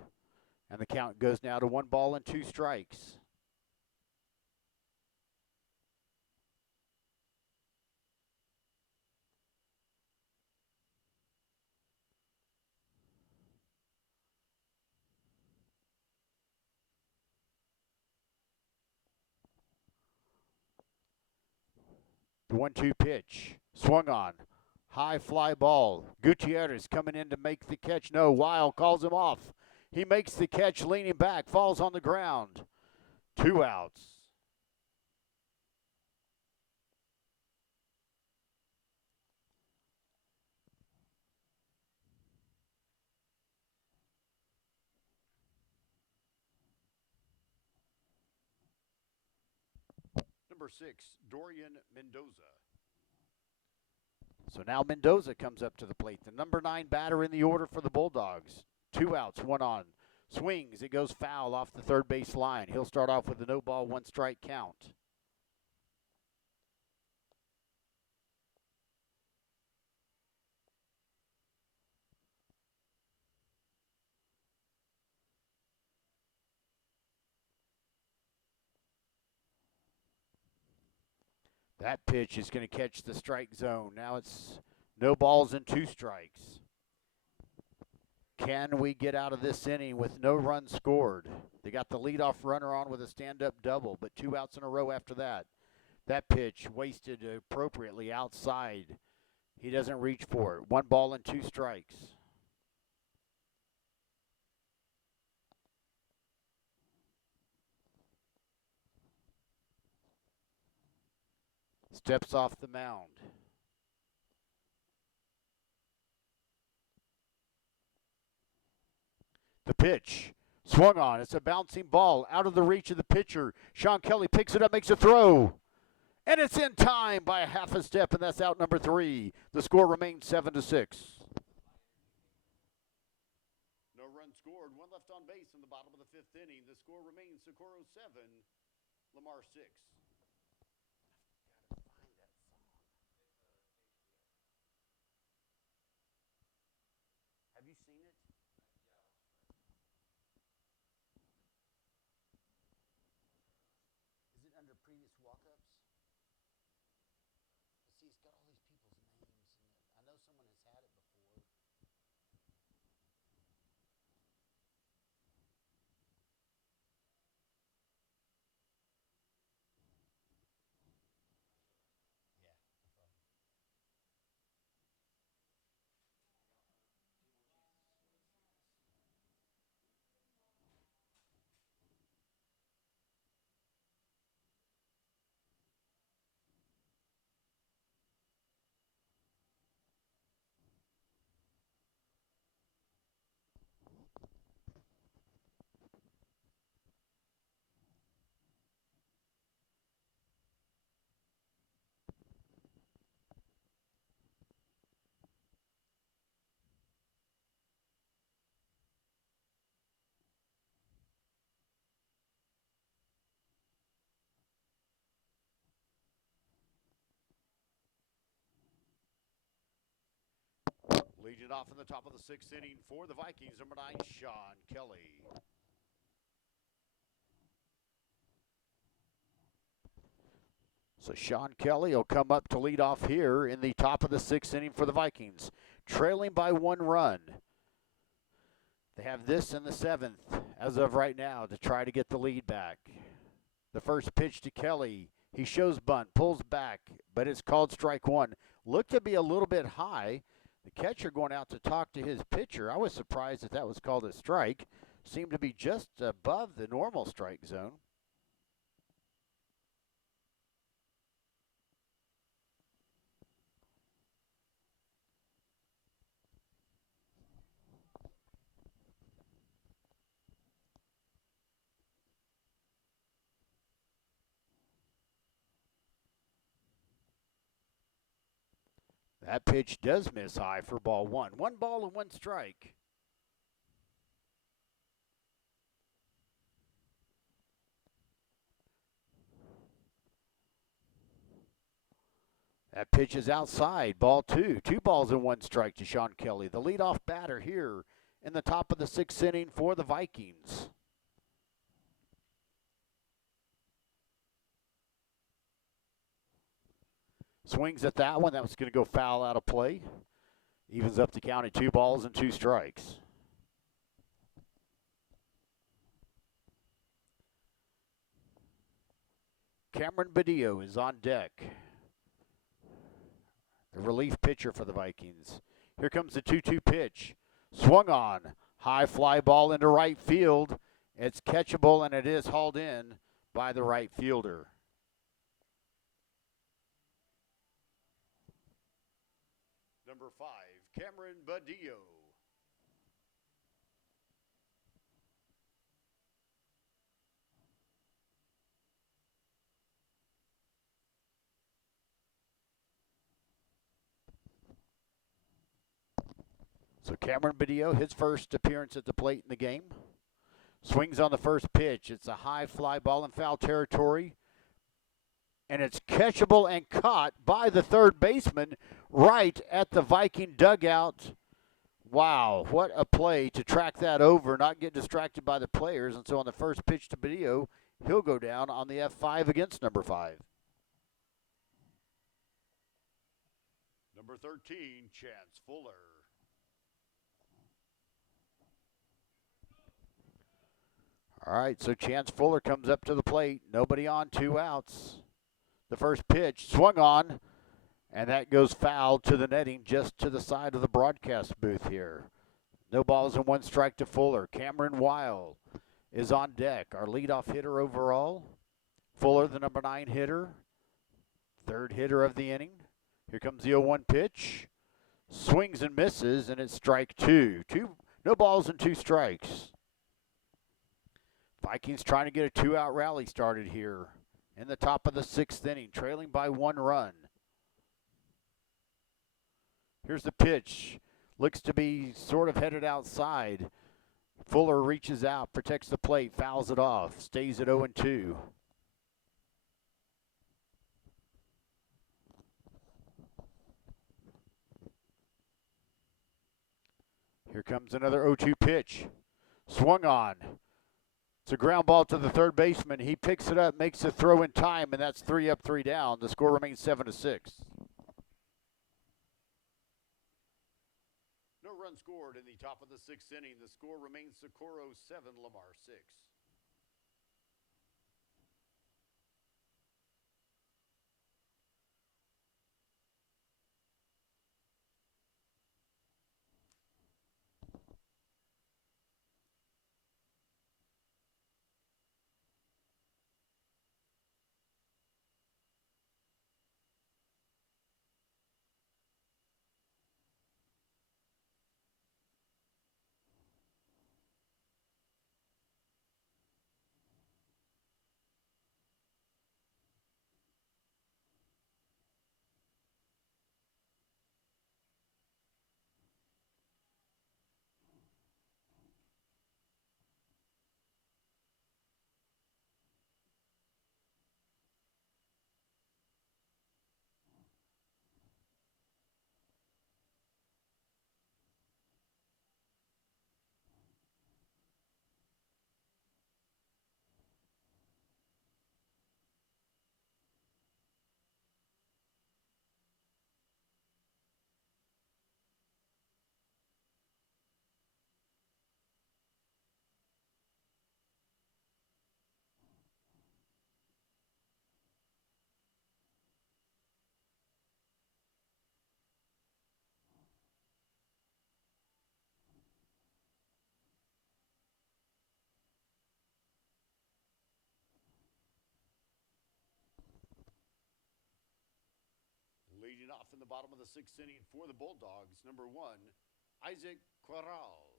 And the count goes now to 1 ball and 2 strikes. The 1-2 pitch. Swung on. High fly ball. Gutierrez coming in to make the catch. No, Weil calls him off. He makes the catch leaning back. Falls on the ground. 2 outs. Number 6, Dorian Mendoza. So now Mendoza comes up to the plate. The number 9 batter in the order for the Bulldogs. 2 outs, 1 on. Swings, it goes foul off the third base line. He'll start off with a no ball, 1 strike count. That pitch is going to catch the strike zone. Now it's no balls and 2 strikes. Can we get out of this inning with no runs scored? They got the leadoff runner on with a stand-up double, but 2 outs in a row after that. That pitch wasted appropriately outside. He doesn't reach for it. 1 ball and 2 strikes. Steps off the mound. The pitch. Swung on. It's a bouncing ball out of the reach of the pitcher. Sean Kelly picks it up, makes a throw. And it's in time by a half a step, and that's out number 3. The score remains 7-6. No run scored. 1 left on base in the bottom of the 5th inning. The score remains Socorro 7, Lamar 6. Have you seen it? Is it under previous walk-ups? See, it's got all these people's names in it. I know someone has had it before. Yeah, no problem. Leading it off in the top of the 6th inning for the Vikings, number 9, Sean Kelly. So Sean Kelly will come up to lead off here in the top of the 6th inning for the Vikings, trailing by 1 run. They have this in the 7th as of right now to try to get the lead back. The first pitch to Kelly. He shows bunt, pulls back, but it's called strike 1. Looked to be a little bit high. The catcher going out to talk to his pitcher. I was surprised that was called a strike. Seemed to be just above the normal strike zone. That pitch does miss high for ball 1. 1 ball and 1 strike. That pitch is outside. Ball 2. 2 balls and 1 strike to Sean Kelly, the leadoff batter here in the top of the 6th inning for the Vikings. Swings at that one. That was going to go foul out of play. Evens up the count at 2 balls and 2 strikes. Cameron Badillo is on deck. The relief pitcher for the Vikings. Here comes the 2-2 pitch. Swung on. High fly ball into right field. It's catchable, and it is hauled in by the right fielder. Number 5, Cameron Badillo. So Cameron Badillo, his first appearance at the plate in the game. Swings on the first pitch. It's a high fly ball in foul territory. And it's catchable and caught by the third baseman right at the Viking dugout. Wow, what a play to track that over, not get distracted by the players. And so on the first pitch to Badillo, he'll go down on the F5 against number 5. Number 13, Chance Fuller. All right, so Chance Fuller comes up to the plate. Nobody on, 2 outs. The first pitch swung on, and that goes foul to the netting just to the side of the broadcast booth here. No balls and 1 strike to Fuller. Cameron Weil is on deck, our leadoff hitter overall. Fuller, the number 9 hitter, 3rd hitter of the inning. Here comes the 0-1 pitch. Swings and misses, and it's strike 2. No balls and 2 strikes. Vikings trying to get a 2-out rally started here in the top of the 6th inning, trailing by 1 run. Here's the pitch. Looks to be sort of headed outside. Fuller reaches out, protects the plate, fouls it off, stays at 0-2. Here comes another 0-2 pitch. Swung on. It's a ground ball to the third baseman. He picks it up, makes a throw in time, and that's 3 up, 3 down. The score remains 7-6. No run scored in the top of the 6th inning. The score remains Socorro 7, Lamar 6. Leading off in the bottom of the 6th inning for the Bulldogs, number 1, Isaac Corral.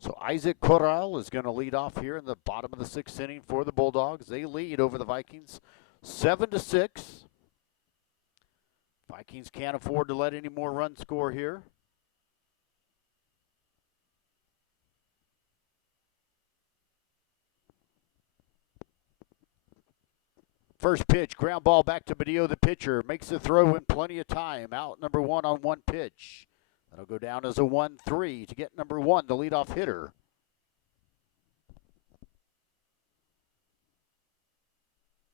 So Isaac Corral is going to lead off here in the bottom of the 6th inning for the Bulldogs. They lead over the Vikings 7-6. Vikings can't afford to let any more runs score here. First pitch, ground ball back to Badillo, the pitcher. Makes the throw in plenty of time. Out number 1 on 1 pitch. That'll go down as a 1-3 to get number 1, the leadoff hitter.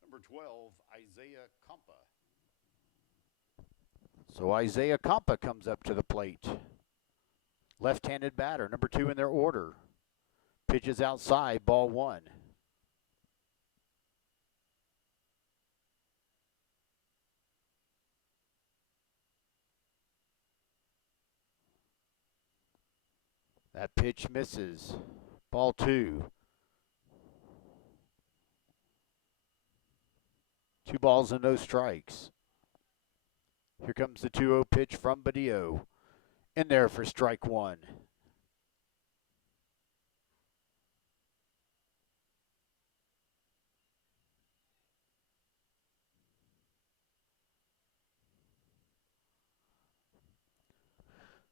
Number 12, Isaiah Compa. So Isaiah Compa comes up to the plate. Left-handed batter, number 2 in their order. Pitches outside, ball 1. That pitch misses. Ball 2. 2 balls and no strikes. Here comes the 2-0 pitch from Badillo. In there for strike 1.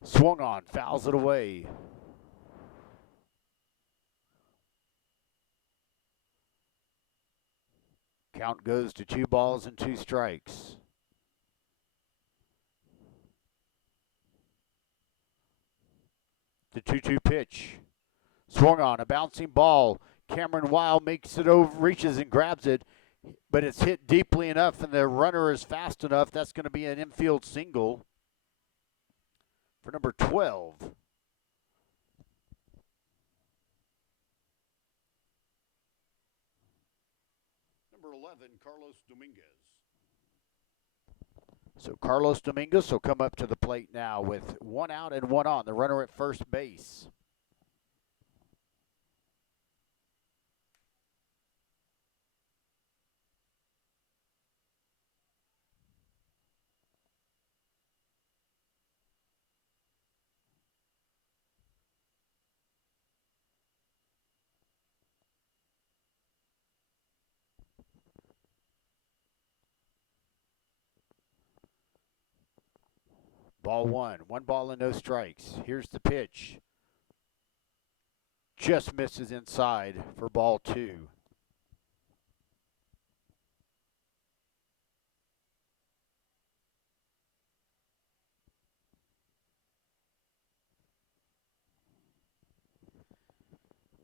Swung on, fouls it away. Count goes to 2 balls and 2 strikes. The 2-2 pitch. Swung on, a bouncing ball. Cameron Weil makes it over, reaches and grabs it. but it's hit deeply enough and the runner is fast enough. That's going to be an infield single for number 12. Number 11, Carlos Dominguez. So Carlos Dominguez will come up to the plate now with 1 out and 1 on. The runner at first base. Ball 1. 1 ball and no strikes. Here's the pitch. Just misses inside for ball 2.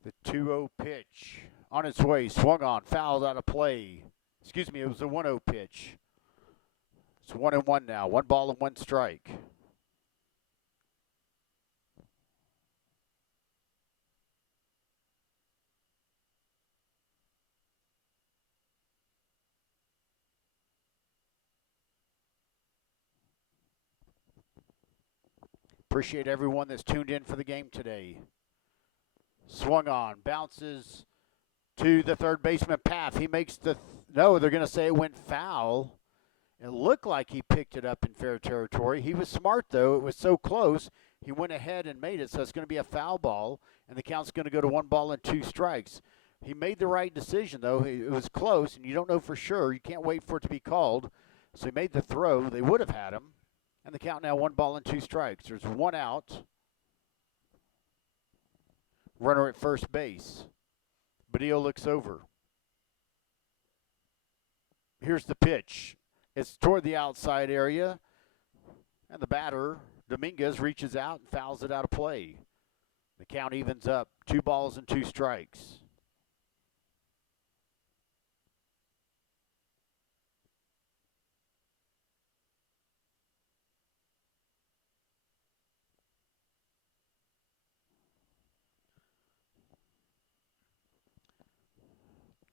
The 2-0 pitch on its way, swung on, fouled out of play. Excuse me, it was a 1-0 pitch. It's 1-1 now. 1 ball and 1 strike. Appreciate everyone that's tuned in for the game today. Swung on, bounces to the third baseman, Paff. He makes the, no, they're going to say it went foul. It looked like he picked it up in fair territory. He was smart, though. It was so close, he went ahead and made it, so it's going to be a foul ball, and the count's going to go to 1 ball and 2 strikes. He made the right decision, though. It was close, and you don't know for sure. You can't wait for it to be called. So he made the throw. They would have had him. And the count now 1 ball and 2 strikes. There's 1 out. Runner at first base. Badillo looks over. Here's the pitch. It's toward the outside area. And the batter, Dominguez, reaches out and fouls it out of play. The count evens up. 2 balls and 2 strikes.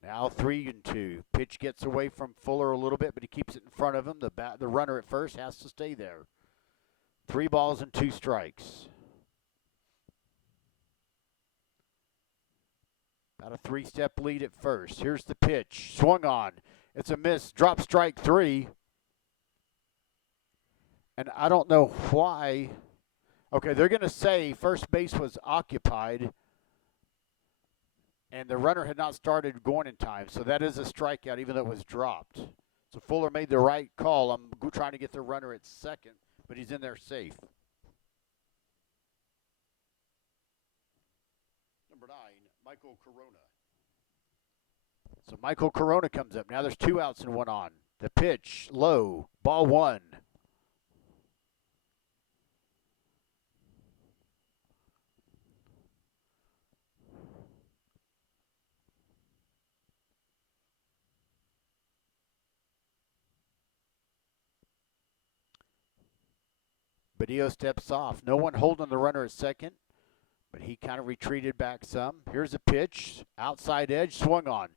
Now 3-2. Pitch gets away from Fuller a little bit, but he keeps it in front of him. The runner at first has to stay there. 3 balls and 2 strikes. About a 3-step lead at first. Here's the pitch. Swung on. It's a miss. Drop strike 3. And I don't know why. Okay, they're going to say first base was occupied. And the runner had not started going in time. So that is a strikeout, even though it was dropped. So Fuller made the right call. I'm trying to get the runner at second, but he's in there safe. Number 9, Michael Corona. So Michael Corona comes up. Now there's 2 outs and 1 on. The pitch, low, ball 1. Badillo steps off. No one holding the runner at second, but he kind of retreated back some. Here's a pitch, outside edge, swung on.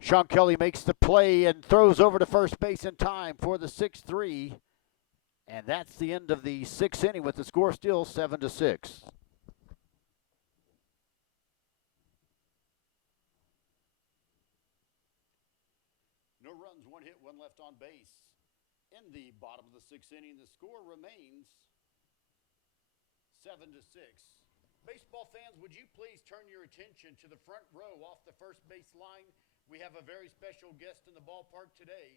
Sean Kelly makes the play and throws over to first base in time for the 6-3. And that's the end of the 6th inning with the score still 7-6. No runs, 1 hit, 1 left on base. In the bottom of the 6th inning, the score remains 7-6. Baseball fans, would you please turn your attention to the front row off the first base line? We have a very special guest in the ballpark today.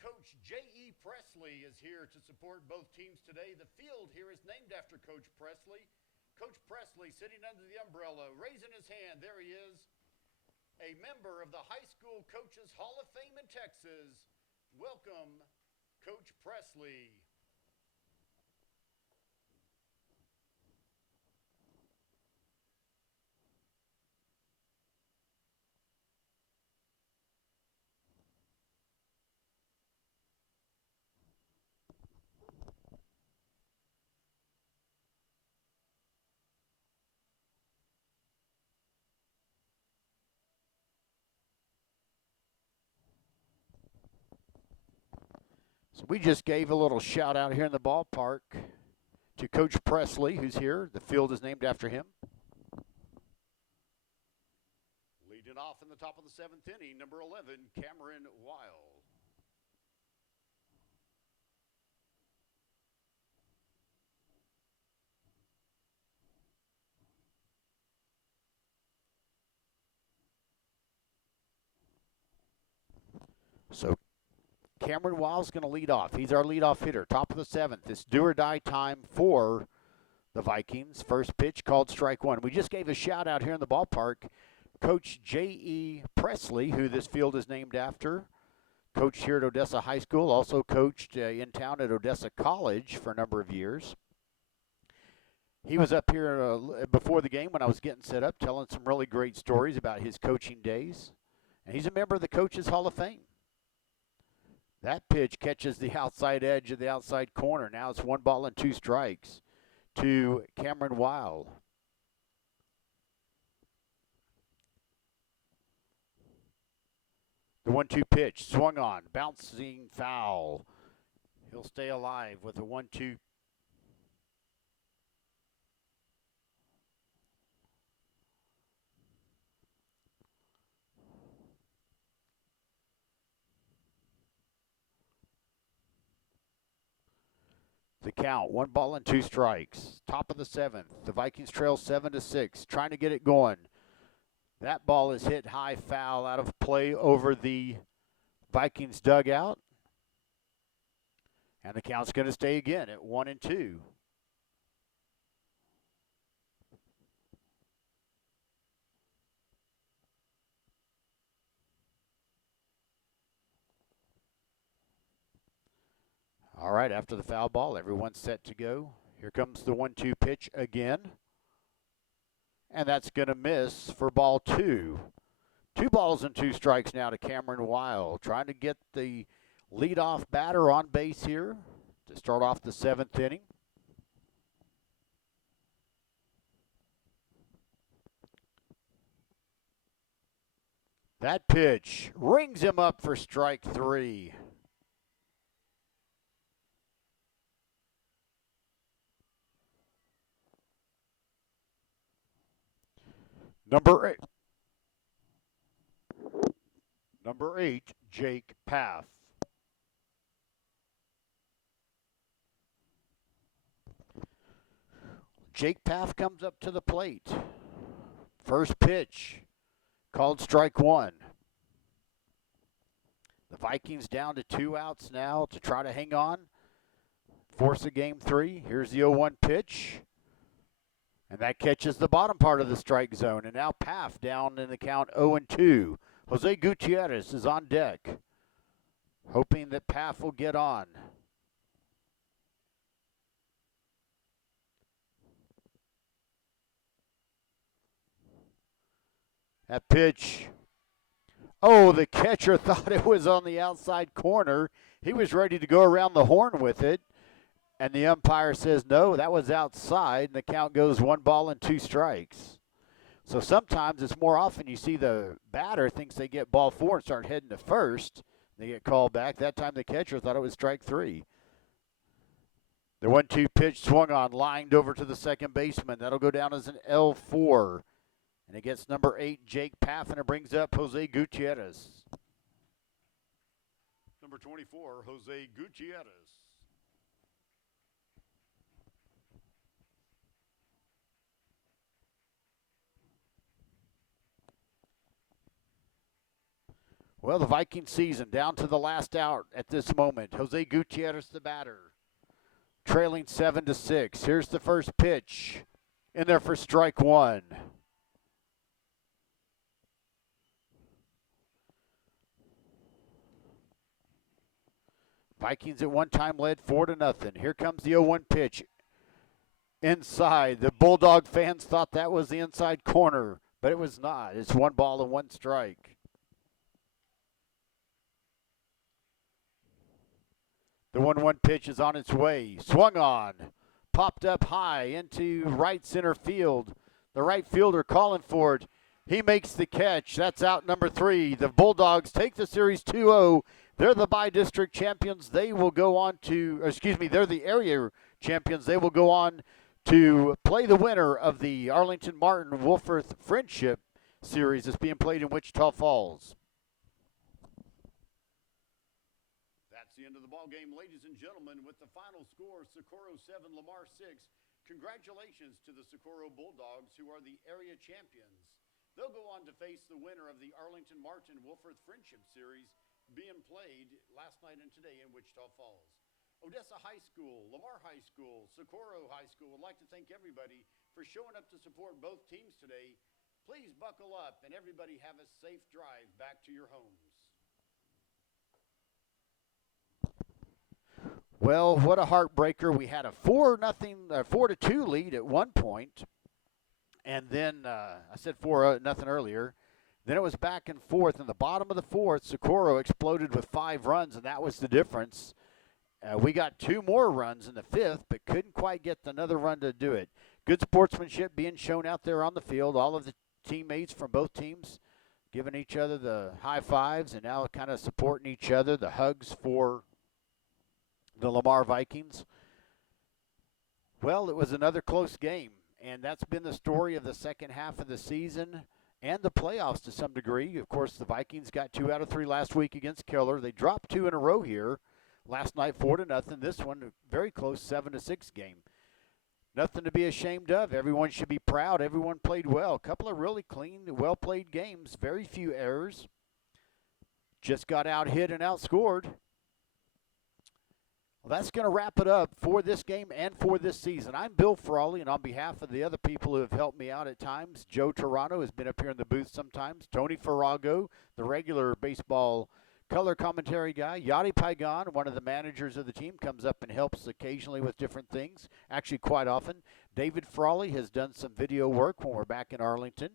Coach J.E. Presley is here to support both teams today. The field here is named after Coach Presley. Coach Presley sitting under the umbrella, raising his hand. There he is, a member of the High School Coaches Hall of Fame in Texas. Welcome, Coach Presley. So we just gave a little shout out here in the ballpark to Coach Presley, who's here. The field is named after him. Leading off in the top of the 7th inning, number 11, Cameron Wild. So Cameron Wild's going to lead off. He's our leadoff hitter, top of the 7th. It's do or die time for the Vikings. First pitch called strike one. We just gave a shout out here in the ballpark. Coach J.E. Presley, who this field is named after, coached here at Odessa High School, also coached in town at Odessa College for a number of years. He was up here before the game when I was getting set up, telling some really great stories about his coaching days. And he's a member of the Coaches Hall of Fame. That pitch catches the outside edge of the outside corner. Now it's 1 ball and 2 strikes to Cameron Wild. The 1-2 pitch, swung on, bouncing foul. He'll stay alive with a 1-2. The count, 1 ball and 2 strikes. Top of the 7th. The Vikings trail 7-6, trying to get it going. That ball is hit high, foul, out of play over the Vikings dugout. And the count's going to stay again at 1-2. All right, after the foul ball, everyone's set to go. Here comes the 1-2 pitch again. And that's going to miss for ball 2. 2 balls and 2 strikes now to Cameron Wild. Trying to get the leadoff batter on base here to start off the 7th inning. That pitch rings him up for strike 3. Number 8, Jake Paff. Jake Paff comes up to the plate. First pitch, called strike 1. The Vikings down to 2 outs now to try to hang on, force a game 3. Here's the 0-1 pitch. And that catches the bottom part of the strike zone. And now Paff down in the count 0-2. Jose Gutierrez is on deck, hoping that Paff will get on. That pitch. Oh, the catcher thought it was on the outside corner. He was ready to go around the horn with it. And the umpire says, no, that was outside, and the count goes 1 ball and 2 strikes. So sometimes it's more often you see the batter thinks they get ball 4 and start heading to first. They get called back. That time the catcher thought it was strike 3. The 1-2 pitch swung on, lined over to the second baseman. That'll go down as an L4. And it gets number 8, Jake Paff, and it brings up Jose Gutierrez. Number 24, Jose Gutierrez. Well, the Viking season down to the last out at this moment. Jose Gutierrez, the batter, trailing 7-6. Here's the first pitch in there for strike 1. Vikings at one time led 4-0. Here comes the 0-1 pitch inside. The Bulldog fans thought that was the inside corner, but it was not. It's 1 ball and 1 strike. The 1-1 pitch is on its way. Swung on. Popped up high into right center field. The right fielder calling for it. He makes the catch. That's out number 3. The Bulldogs take the series 2-0 They're the by-district champions. They will go on to, they're the area champions. They will go on to play the winner of the Arlington Martin Wolford Friendship Series that's being played in Wichita Falls. That's the end of the ball game, ladies and gentlemen, with the final score, Socorro 7, Lamar 6. Congratulations to the Socorro Bulldogs, who are the area champions. They'll go on to face the winner of the Arlington Martin Wolford Friendship Series being played last night and today in Wichita Falls. Odessa High School, Lamar High School, Socorro High School would like to thank everybody for showing up to support both teams today. Please buckle up and everybody have a safe drive back to your homes. Well, what a heartbreaker. We had a 4-2 lead at one point, and then I said 4-0 earlier. Then it was back and forth. In the bottom of the fourth, Socorro exploded with 5 runs, and that was the difference. We got 2 more runs in the fifth, but couldn't quite get another run to do it. Good sportsmanship being shown out there on the field. All of the teammates from both teams giving each other the high fives and now kind of supporting each other, the hugs for the Lamar Vikings. Well, it was another close game, and that's been the story of the second half of the season and the playoffs to some degree. Of course, the Vikings got 2 out of 3 last week against Keller. They dropped 2 in a row here. Last night, 4-0. This one, very close, 7-6 game. Nothing to be ashamed of. Everyone should be proud. Everyone played well. A couple of really clean, well-played games. Very few errors. Just got out-hit and outscored. Well, that's going to wrap it up for this game and for this season. I'm Bill Frawley, and on behalf of the other people who have helped me out at times, Joe Toronto has been up here in the booth sometimes, Tony Farrago, the regular baseball color commentary guy, Yadi Paigan, one of the managers of the team, comes up and helps occasionally with different things, actually quite often. David Frawley has done some video work when we're back in Arlington.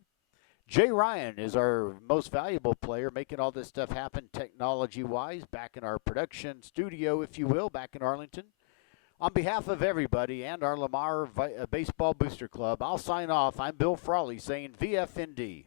Jay Ryan is our most valuable player, making all this stuff happen technology-wise, back in our production studio, if you will, back in Arlington. On behalf of everybody and our Lamar Baseball Booster Club, I'll sign off. I'm Bill Frawley saying VFND.